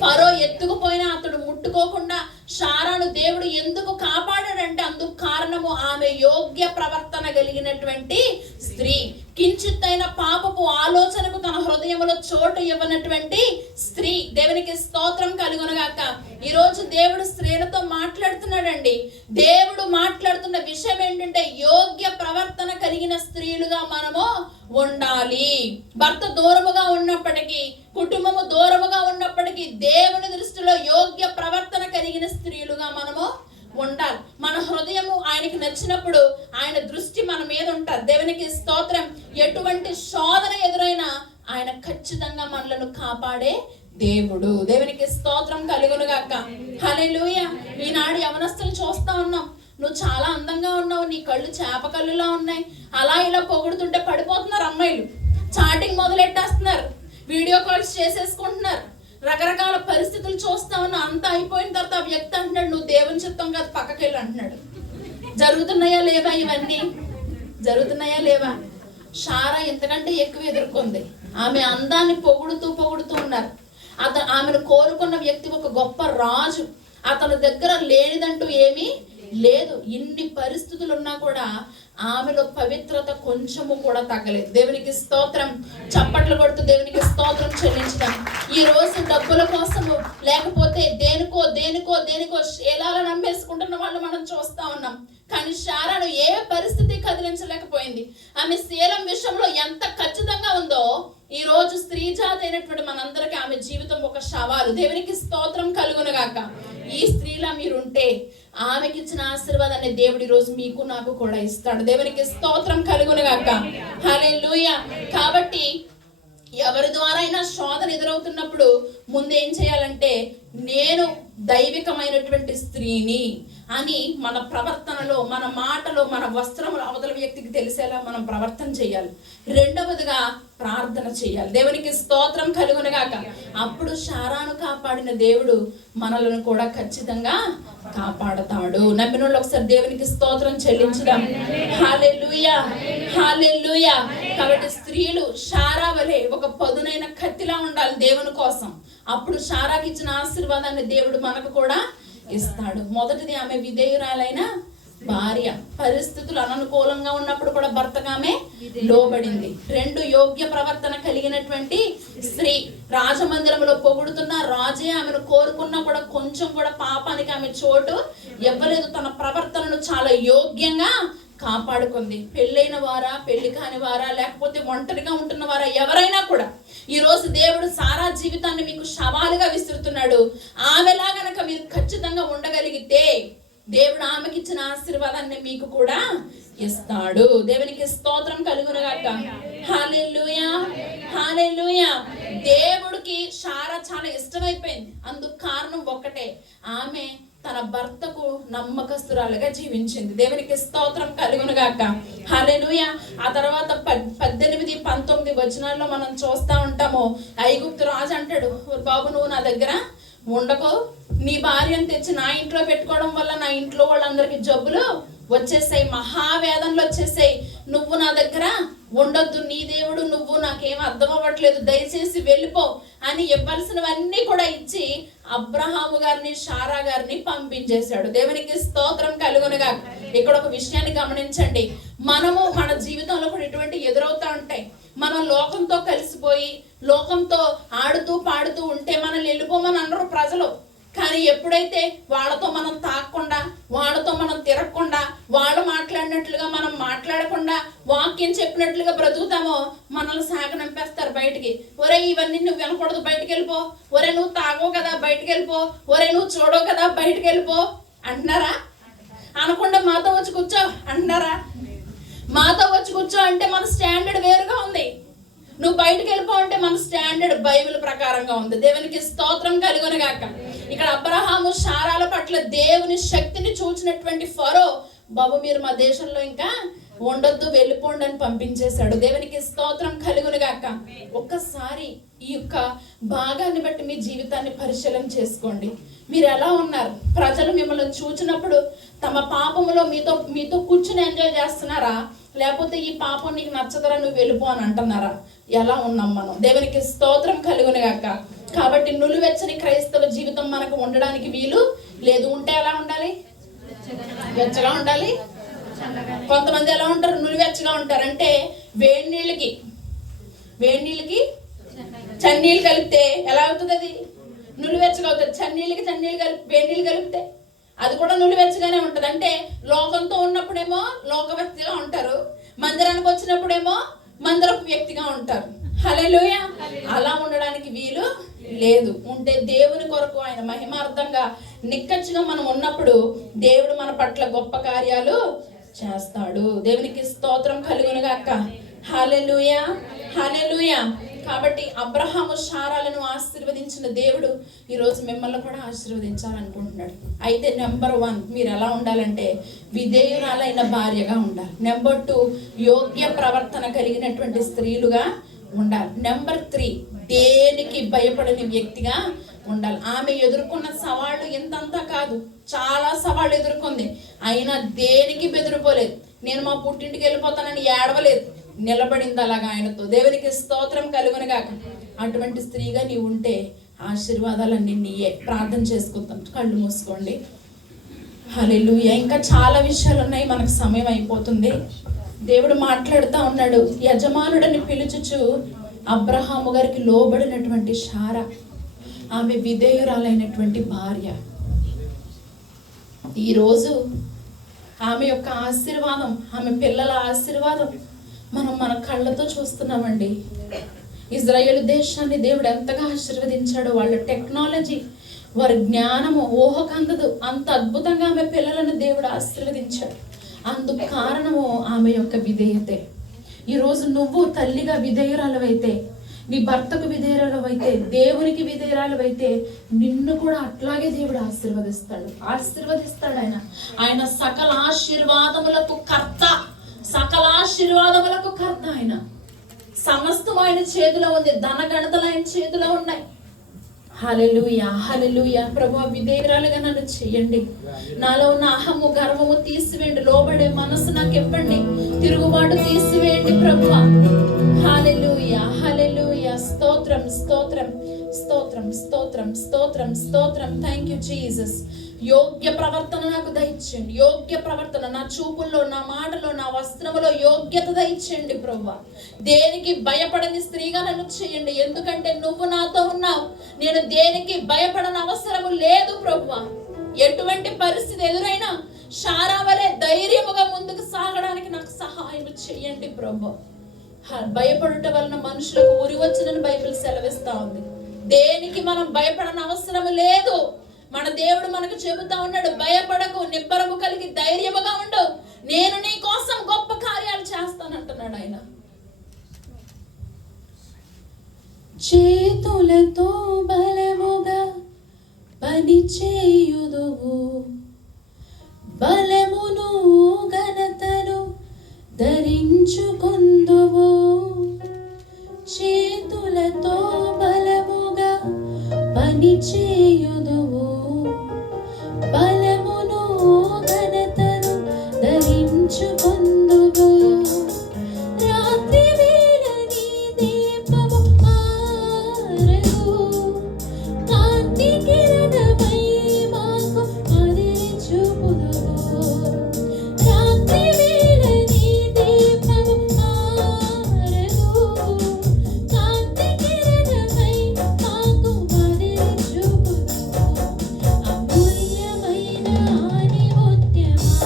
ఫరో ఎత్తుకుపోయినా అతడు ముట్టుకోకుండా శారాను దేవుడు ఎందుకు కాపాడాడంటే అందుకు కారణము ఆమె యోగ్య ప్రవర్తన కలిగినటువంటి స్త్రీ. కించిత్తైన పాపపు ఆలోచనకు తన హృదయంలో చోటు ఇవ్వనటువంటి స్త్రీ. దేవునికి స్తోత్రం కలుగునుగాక. ఈ రోజు దేవుడు స్త్రీలతో మాట్లాడుతున్నాడండి. దేవుడు మాట్లాడుతున్న విషయం ఏంటంటే యోగ్య ప్రవర్తన కలిగిన స్త్రీలుగా మనము ఉండాలి. భర్త దూరముగా ఉన్నప్పటికీ, కుటుంబము దూరముగా ఉన్నప్పటికీ దేవుని దృష్టిలో యోగ్య ప్రవర్తన కలిగిన స్త్రీలుగా మనము ఉండాలి. మన హృదయము ఆయనకి నచ్చినప్పుడు ఆయన దృష్టి మన మీద ఉంటారు. దేవునికి స్తోత్రం. ఎటువంటి శోధన ఎదురైనా ఆయన ఖచ్చితంగా మనలను కాపాడే దేవుడు. దేవునికి స్తోత్రం కలుగునుగాక. హల్లెలూయా. ఈనాడు యవనస్తులు చూస్తా ఉన్నాం, నువ్వు చాలా అందంగా ఉన్నావు, నీ కళ్ళు చేప కళ్ళులా ఉన్నాయి, అలా ఇలా పొగుడుతుంటే పడిపోతున్నారు అమ్మాయిలు. చాటింగ్ మొదలెట్టేస్తున్నారు, వీడియో కాల్స్ చేసేసుకుంటున్నారు, రకరకాల పరిస్థితులు చూస్తా ఉన్నా. అంతా అయిపోయిన తర్వాత ఆ వ్యక్తి అంటున్నాడు, నువ్వు దేవుని చిత్తం కాదు, పక్కకెళ్ళి అంటున్నాడు. జరుగుతున్నాయా లేవా? ఇవన్నీ జరుగుతున్నాయా లేవా? శారా ఇంతకంటే ఎక్కువ ఎదుర్కొంది. ఆమె అందాన్ని పొగుడుతూ ఉన్నారు. ఆమెను కోరుకున్న వ్యక్తి ఒక గొప్ప రాజు. అతని దగ్గర లేనిదంటూ ఏమీ లేదు. ఇన్ని పరిస్థితులు ఉన్నా కూడా ఆమెలో పవిత్రత కొంచెము కూడా తగ్గలేదు. దేవునికి స్తోత్రం. చప్పట్లు కొడుతూ దేవునికి స్తోత్రం చెల్లించడం. ఈ రోజు డబ్బుల కోసము లేకపోతే దేనికో శీలాలను నమ్మేసుకుంటున్న వాళ్ళు మనం చూస్తా ఉన్నాం. కానీ శారాను ఏ పరిస్థితి కదిలించలేకపోయింది. ఆమె శీలం విషయంలో ఎంత ఖచ్చితంగా ఉందో ఈ రోజు స్త్రీ జాతి అయినటువంటి మనందరికీ ఆమె జీవితం ఒక సవాలు. దేవునికి స్తోత్రం కలుగునుగాక. ఈ స్త్రీలా మీరుంటే ఆమెకి ఇచ్చిన ఆశీర్వాదాన్ని దేవుడి రోజు మీకు నాకు కూడా ఇస్తాడు. దేవునికి స్తోత్రం కలుగునుగాక. హల్లెలూయా. కాబట్టి ఎవరి ద్వారా అయినా శోధన ఎదురవుతున్నప్పుడు ముందేం చేయాలంటే, నేను దైవికమైనటువంటి స్త్రీని అని మన ప్రవర్తనలో, మన మాటలో, మన వస్త్రములు అవతల వ్యక్తికి తెలిసేలా మనం ప్రవర్తన చేయాలి. రెండవదిగా ప్రార్థన చేయాలి. దేవునికి స్తోత్రం కలుగునుగాక. అప్పుడు శారాను కాపాడిన దేవుడు మనలను కూడా ఖచ్చితంగా కాపాడతాడు. నమ్మిన వాళ్ళు ఒకసారి దేవునికి స్తోత్రం చెల్లించుదాం. హల్లెలూయా, హల్లెలూయా. కాబట్టి స్త్రీలు శారా వలె ఒక పదునైన కత్తిలా ఉండాలి దేవుని కోసం. అప్పుడు శారాకి ఇచ్చిన ఆశీర్వాదాన్ని దేవుడు మనకు కూడా ఇస్తాడు. మొదటిది, ఆమె విధేయురాలైన భార్య. పరిస్థితులు అననుకూలంగా ఉన్నప్పుడు కూడా భర్తగా ఆమె లోబడింది. రెండు, యోగ్య ప్రవర్తన కలిగినటువంటి స్త్రీ. రాజమందిరంలో పొగుడుతున్న రాజే ఆమెను కోరుకున్నా కూడా కొంచెం కూడా పాపానికి ఆమె చోటు ఇవ్వలేదు. తన ప్రవర్తనను చాలా యోగ్యంగా కాపాడుకుంది. పెళ్ళైన వారా, పెళ్లి కాని వారా, లేకపోతే ఒంటరిగా ఉంటున్న వారా, ఎవరైనా కూడా ఈ రోజు దేవుడు సారా జీవితాన్ని మీకు సవాలుగా విసురుతున్నాడు. ఆమెలా గనక మీరు ఖచ్చితంగా ఉండగలిగితే దేవుడు ఆమెకి ఇచ్చిన ఆశీర్వాదాన్ని మీకు కూడా ఇస్తాడు. దేవునికి స్తోత్రం కలుగునుగాక. హల్లెలూయా, హల్లెలూయా. దేవుడికి సారా చాలా ఇష్టమైపోయింది. అందుకు కారణం ఒక్కటే, ఆమె తన భర్తకు నమ్మకస్తురాలుగా జీవించింది. దేవునికి స్తోత్రం కలుగునుగాక. హల్లెలూయా. ఆ తర్వాత 18, 19 వచనాల్లో మనం చూస్తా ఉంటాము. ఐగుప్తు రాజు అంటాడు, బాబు నువ్వు నా దగ్గర ఉండకు, నీ భార్యను తెచ్చి నా ఇంట్లో పెట్టుకోవడం వల్ల నా ఇంట్లో వాళ్ళందరికీ జబ్బులు వచ్చేసాయి, మహావేదనలు వచ్చేసాయి, నువ్వు నా దగ్గర ఉండొద్దు, నీ దేవుడు నువ్వు, నాకేం అర్థం అవ్వట్లేదు, దయచేసి వెళ్ళిపో అని ఇవ్వాల్సినవన్నీ కూడా ఇచ్చి అబ్రహాము గారిని సారా గారిని పంపించేశాడు. దేవునికి స్తోత్రం కలుగునుగా. ఇక్కడ ఒక విషయాన్ని గమనించండి, మనము మన జీవితంలో కూడా ఇటువంటి ఎదురవుతా ఉంటాయి. మనం లోకంతో కలిసిపోయి లోకంతో ఆడుతూ పాడుతూ ఉంటే మనల్ని వెళ్ళిపోమని అనరు ప్రజలు. కానీ ఎప్పుడైతే వాళ్ళతో మనం తాకకుండా, వాళ్ళతో మనం తిరగకుండా, వాళ్ళు మాట్లాడినట్లుగా మనం మాట్లాడకుండా, వాక్యం చెప్పినట్లుగా బ్రతుకుతామో మనల్ని సాగనంపేస్తారు బయటికి. ఒరే ఇవన్నీ నువ్వు వినకూడదు, బయటికి వెళ్ళిపో, ఒరే నువ్వు తాగవు కదా బయటికి వెళ్ళిపో, ఒరే నువ్వు చూడవు కదా బయటికి వెళ్ళిపో అంటున్నారా? అనకుండా మాతో వచ్చి కూర్చో అంటున్నారా? మాతో వచ్చి కూర్చో అంటే మన స్టాండర్డ్ వేరుగా ఉంది. నువ్వు బయటకు వెళ్ళిపో అంటే మన స్టాండర్డ్ బైబిల్ ప్రకారంగా ఉంది. దేవునికి స్తోత్రం కలుగునుగాక. ఇక్కడ అబ్రహాము సారాల పట్ల దేవుని శక్తిని చూచినటువంటి ఫరో, బాబు మీరు మా దేశంలో ఇంకా ఉండొద్దు, వెళ్ళిపోండి అని పంపించేశాడు. దేవునికి స్తోత్రం కలుగునుగాక. ఒక్కసారి ఈ యొక్క భాగాన్ని బట్టి మీ జీవితాన్ని పరిశీలన చేసుకోండి. మీరు ఎలా ఉన్నారు? ప్రజలు మిమ్మల్ని చూచినప్పుడు తమ పాపములో మీతో కూర్చుని ఎంజాయ్ చేస్తున్నారా, లేకపోతే ఈ పాపం నీకు నచ్చదరా నువ్వు వెళ్ళిపో అని అంటున్నారా? ఎలా ఉన్నాం మనం? దేవునికి స్తోత్రం కలుగునుగాక. కాబట్టి నులివెచ్చని క్రైస్తవ జీవితం మనకు ఉండడానికి వీలు లేదు. ఉంటే ఎలా ఉండాలి? వెచ్చగా ఉండాలి. కొంతమంది ఎలా ఉంటారు? నులివెచ్చగా ఉంటారు. అంటే వేడి నీళ్ళకి చన్నీళ్ళు కలిపితే ఎలా అవుతుంది? అది నులివెచ్చగా అవుతుంది. చన్నీళ్ళకి వేడి నీళ్ళు కలిపితే అది కూడా నులివెచ్చగానే ఉంటది. అంటే లోకంతో ఉన్నప్పుడేమో లోక వ్యక్తిగా ఉంటారు, మందిరానికి వచ్చినప్పుడేమో మందిరపు వ్యక్తిగా ఉంటారు. హల్లెలూయా. అలా ఉండడానికి వీలు లేదు. ఉంటే దేవుని కొరకు ఆయన మహిమార్థంగా నిక్కచ్చిగా మనం ఉన్నప్పుడు దేవుడు మన పట్ల గొప్ప కార్యాలు చేస్తాడు. దేవునికి స్తోత్రం కలుగునుగాక. హల్లెలూయా, హల్లెలూయా. కాబట్టి అబ్రహాము సారాలను ఆశీర్వదించిన దేవుడు ఈరోజు మిమ్మల్ని కూడా ఆశీర్వదించాలనుకుంటున్నాడు. అయితే నెంబర్ 1 మీరు ఎలా ఉండాలంటే విధేయురాలైన భార్యగా ఉండాలి. నెంబర్ 2 యోగ్య ప్రవర్తన కలిగినటువంటి స్త్రీలుగా ఉండాలి. నెంబర్ 3 దేనికి భయపడని వ్యక్తిగా ఉండాలి. ఆమె ఎదుర్కొన్న సవాళ్ళు ఎంతంతా కాదు, చాలా సవాళ్ళు ఎదుర్కొంది. అయినా దేనికి బెదిరిపోలేదు. నేను మా పుట్టింటికి వెళ్ళిపోతానని ఏడవలేదు, నిలబడింది అలాగా ఆయనతో. దేవునికి స్తోత్రం కలుగునుగాక. అటువంటి స్త్రీగా నీవు ఉంటే ఆశీర్వాదాలన్నీ నీయే. ప్రార్థన చేసుకుంటాం, కళ్ళు మూసుకోండి. హల్లెలూయా. ఇంకా చాలా విషయాలు ఉన్నాయి, మనకు సమయం అయిపోతుంది. దేవుడు మాట్లాడుతూ ఉన్నాడు. యజమానుడని పిలుచుచు అబ్రహాము గారికి లోబడినటువంటి సారా, ఆమె విధేయురాలైనటువంటి భార్య. ఈరోజు ఆమె యొక్క ఆశీర్వాదం, ఆమె పిల్లల ఆశీర్వాదం మనం మన కళ్ళతో చూస్తున్నామండి. ఇజ్రాయేల్ దేశాన్ని దేవుడు ఎంతగా ఆశీర్వదించాడో, వాళ్ళ టెక్నాలజీ, వారి జ్ఞానము ఊహకందదు, అంత అద్భుతంగా ఆమె పిల్లలను దేవుడు ఆశీర్వదించాడు. అందుకు కారణము ఆమె యొక్క విధేయతే. ఈరోజు నువ్వు తల్లిగా విధేయురాలవైతే, నీ భర్తకు విధేయురాలవైతే, దేవునికి విధేయురాలవైతే నిన్ను కూడా అట్లాగే దేవుడు ఆశీర్వదిస్తాడు. ఆయన సకల ఆశీర్వాదములకు కర్త, ఆయన. సమస్తం ఆయన చేతిలో ఉంది. ధన గణతలు ఆయన చేతిలో ఉన్నాయి. హల్లెలూయా, హల్లెలూయా. ప్రభువా విధేయురాలుగా నన్ను చెయ్యండి. నాలో ఉన్న అహము గర్వము తీసివేయండి. లోబడే మనసు నాకు ఇవ్వండి. తిరుగుబాటు తీసివేయండి ప్రభువా. హల్లెలూయా, హల్లెలూయా. స్తోత్రం, స్తోత్రం, స్తోత్రం, స్తోత్రం, స్తోత్రం, స్తోత్రం. Thank you Jesus. యోగ్య ప్రవర్తన నాకు దయచేయండి. యోగ్య ప్రవర్తన నా చూపుల్లో, నా మాటలో, నా వస్త్రములో యోగ్యత దయచేయండి ప్రభువా. దేనికి భయపడని స్త్రీగా నన్ను చేయండి. ఎందుకంటే నువ్వు నాతో ఉన్నావు. నేను దేనికి భయపడని అవసరము లేదు ప్రభువా. ఎటువంటి పరిస్థితి ఎదురైనా సారా వలె ధైర్యముగా ముందుకు సాగడానికి నాకు సహాయం చేయండి ప్రభువా. భయపడుట వలన మనుషులకు ఉరి వచ్చునని బైబిల్ సెలవిస్తా ఉంది. దేనికి మనం భయపడని అవసరం లేదు. మన దేవుడు మనకు చెబుతా ఉన్నాడు, భయపడకు, నిబ్బరము కలిగి ధైర్యముగా ఉండు, నేను నీ కోసం గొప్ప కార్యాలు చేస్తానంటున్నాడు ఆయన. చేతులతో బలముగా పని చేయుదువు, బలమును ఘనతను ధరించుకొందువు. చేతులతో బలముగా పని చేయుదువు, బలమును ఘనతను ధరించుకొందువు. రాత్రి వేళ నీ దీపము ఆరదు, కాంతి కిరణమై మాకు అదిరి చూపుదువు. రాత్రి వేళ నీ దీపము ఆరదు, కాంతి కిరణమై మాకు అదిరి చూపుదువు. అమూల్యమైన ఆణిముత్యమా,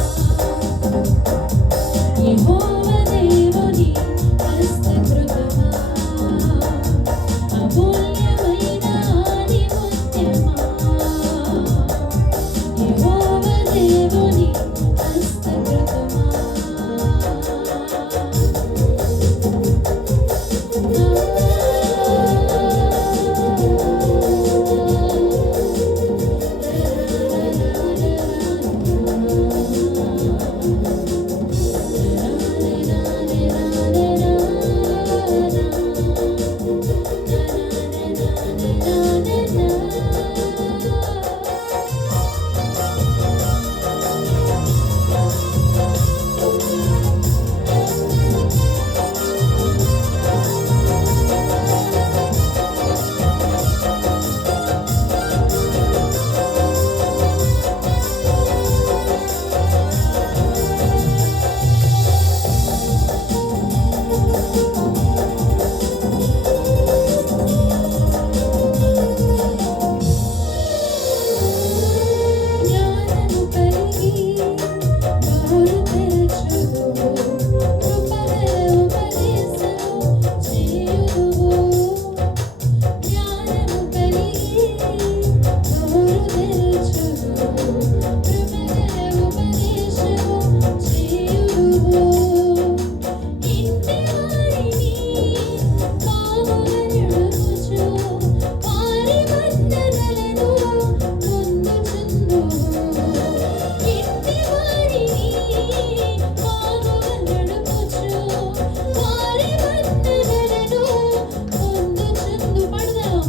యెహోవా దేవుని హస్తకృతమా, అమూల్యమైన ఆణిముత్యమా, యెహోవా దేవుని హస్తకృతమా. జ్ఞానము కలిగి నోరు తెరచుదువు, కృపగల ఉపదేశము చేయుదువు. జ్ఞానము కలిగి నోరు తెరచుదువు, కృపగల ఉపదేశము చేయుదువు. ఇంటి వారిని కావున నడుపుచు, వారి బంధనలను పొందుచుందువు. ఇంటి వారిని కావున నడుపుచు, వారి బంధనలను పొందుచుందు. పడదాం.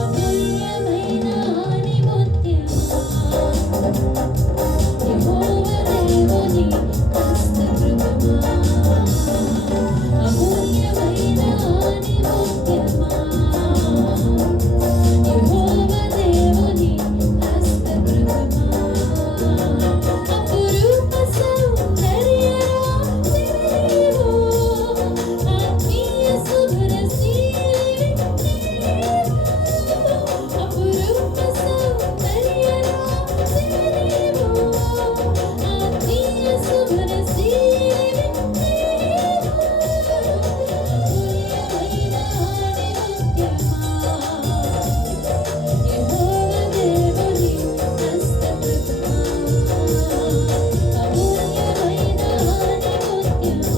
అమూల్యమైన ఆణిముత్యమా, యెహోవా దేవుని హస్తకృతమా, అమూల్యమైన ఆణిముత్యమా, యెహోవా దేవుని హస్తకృతమా. అపురూప సౌందర్యరాశివి నీవు, ఆత్మీయ సుగుణశీలివి నీవు. అపురూప సౌందర్యరాశివి నీవు, ఆత్మీయ సుగుణశీలివి నీవు. అమూల్యమైన ఆణిముత్యమా, యెహోవా దేవుని హస్తకృతమా, అమూల్యమైన ఆణిముత్యమా,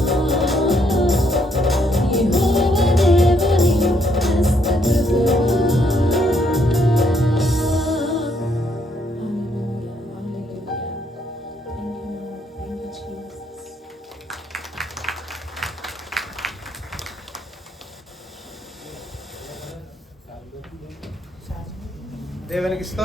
యెహోవా దేవుని హస్తకృతమా. దేవునికి స్తోత్రం.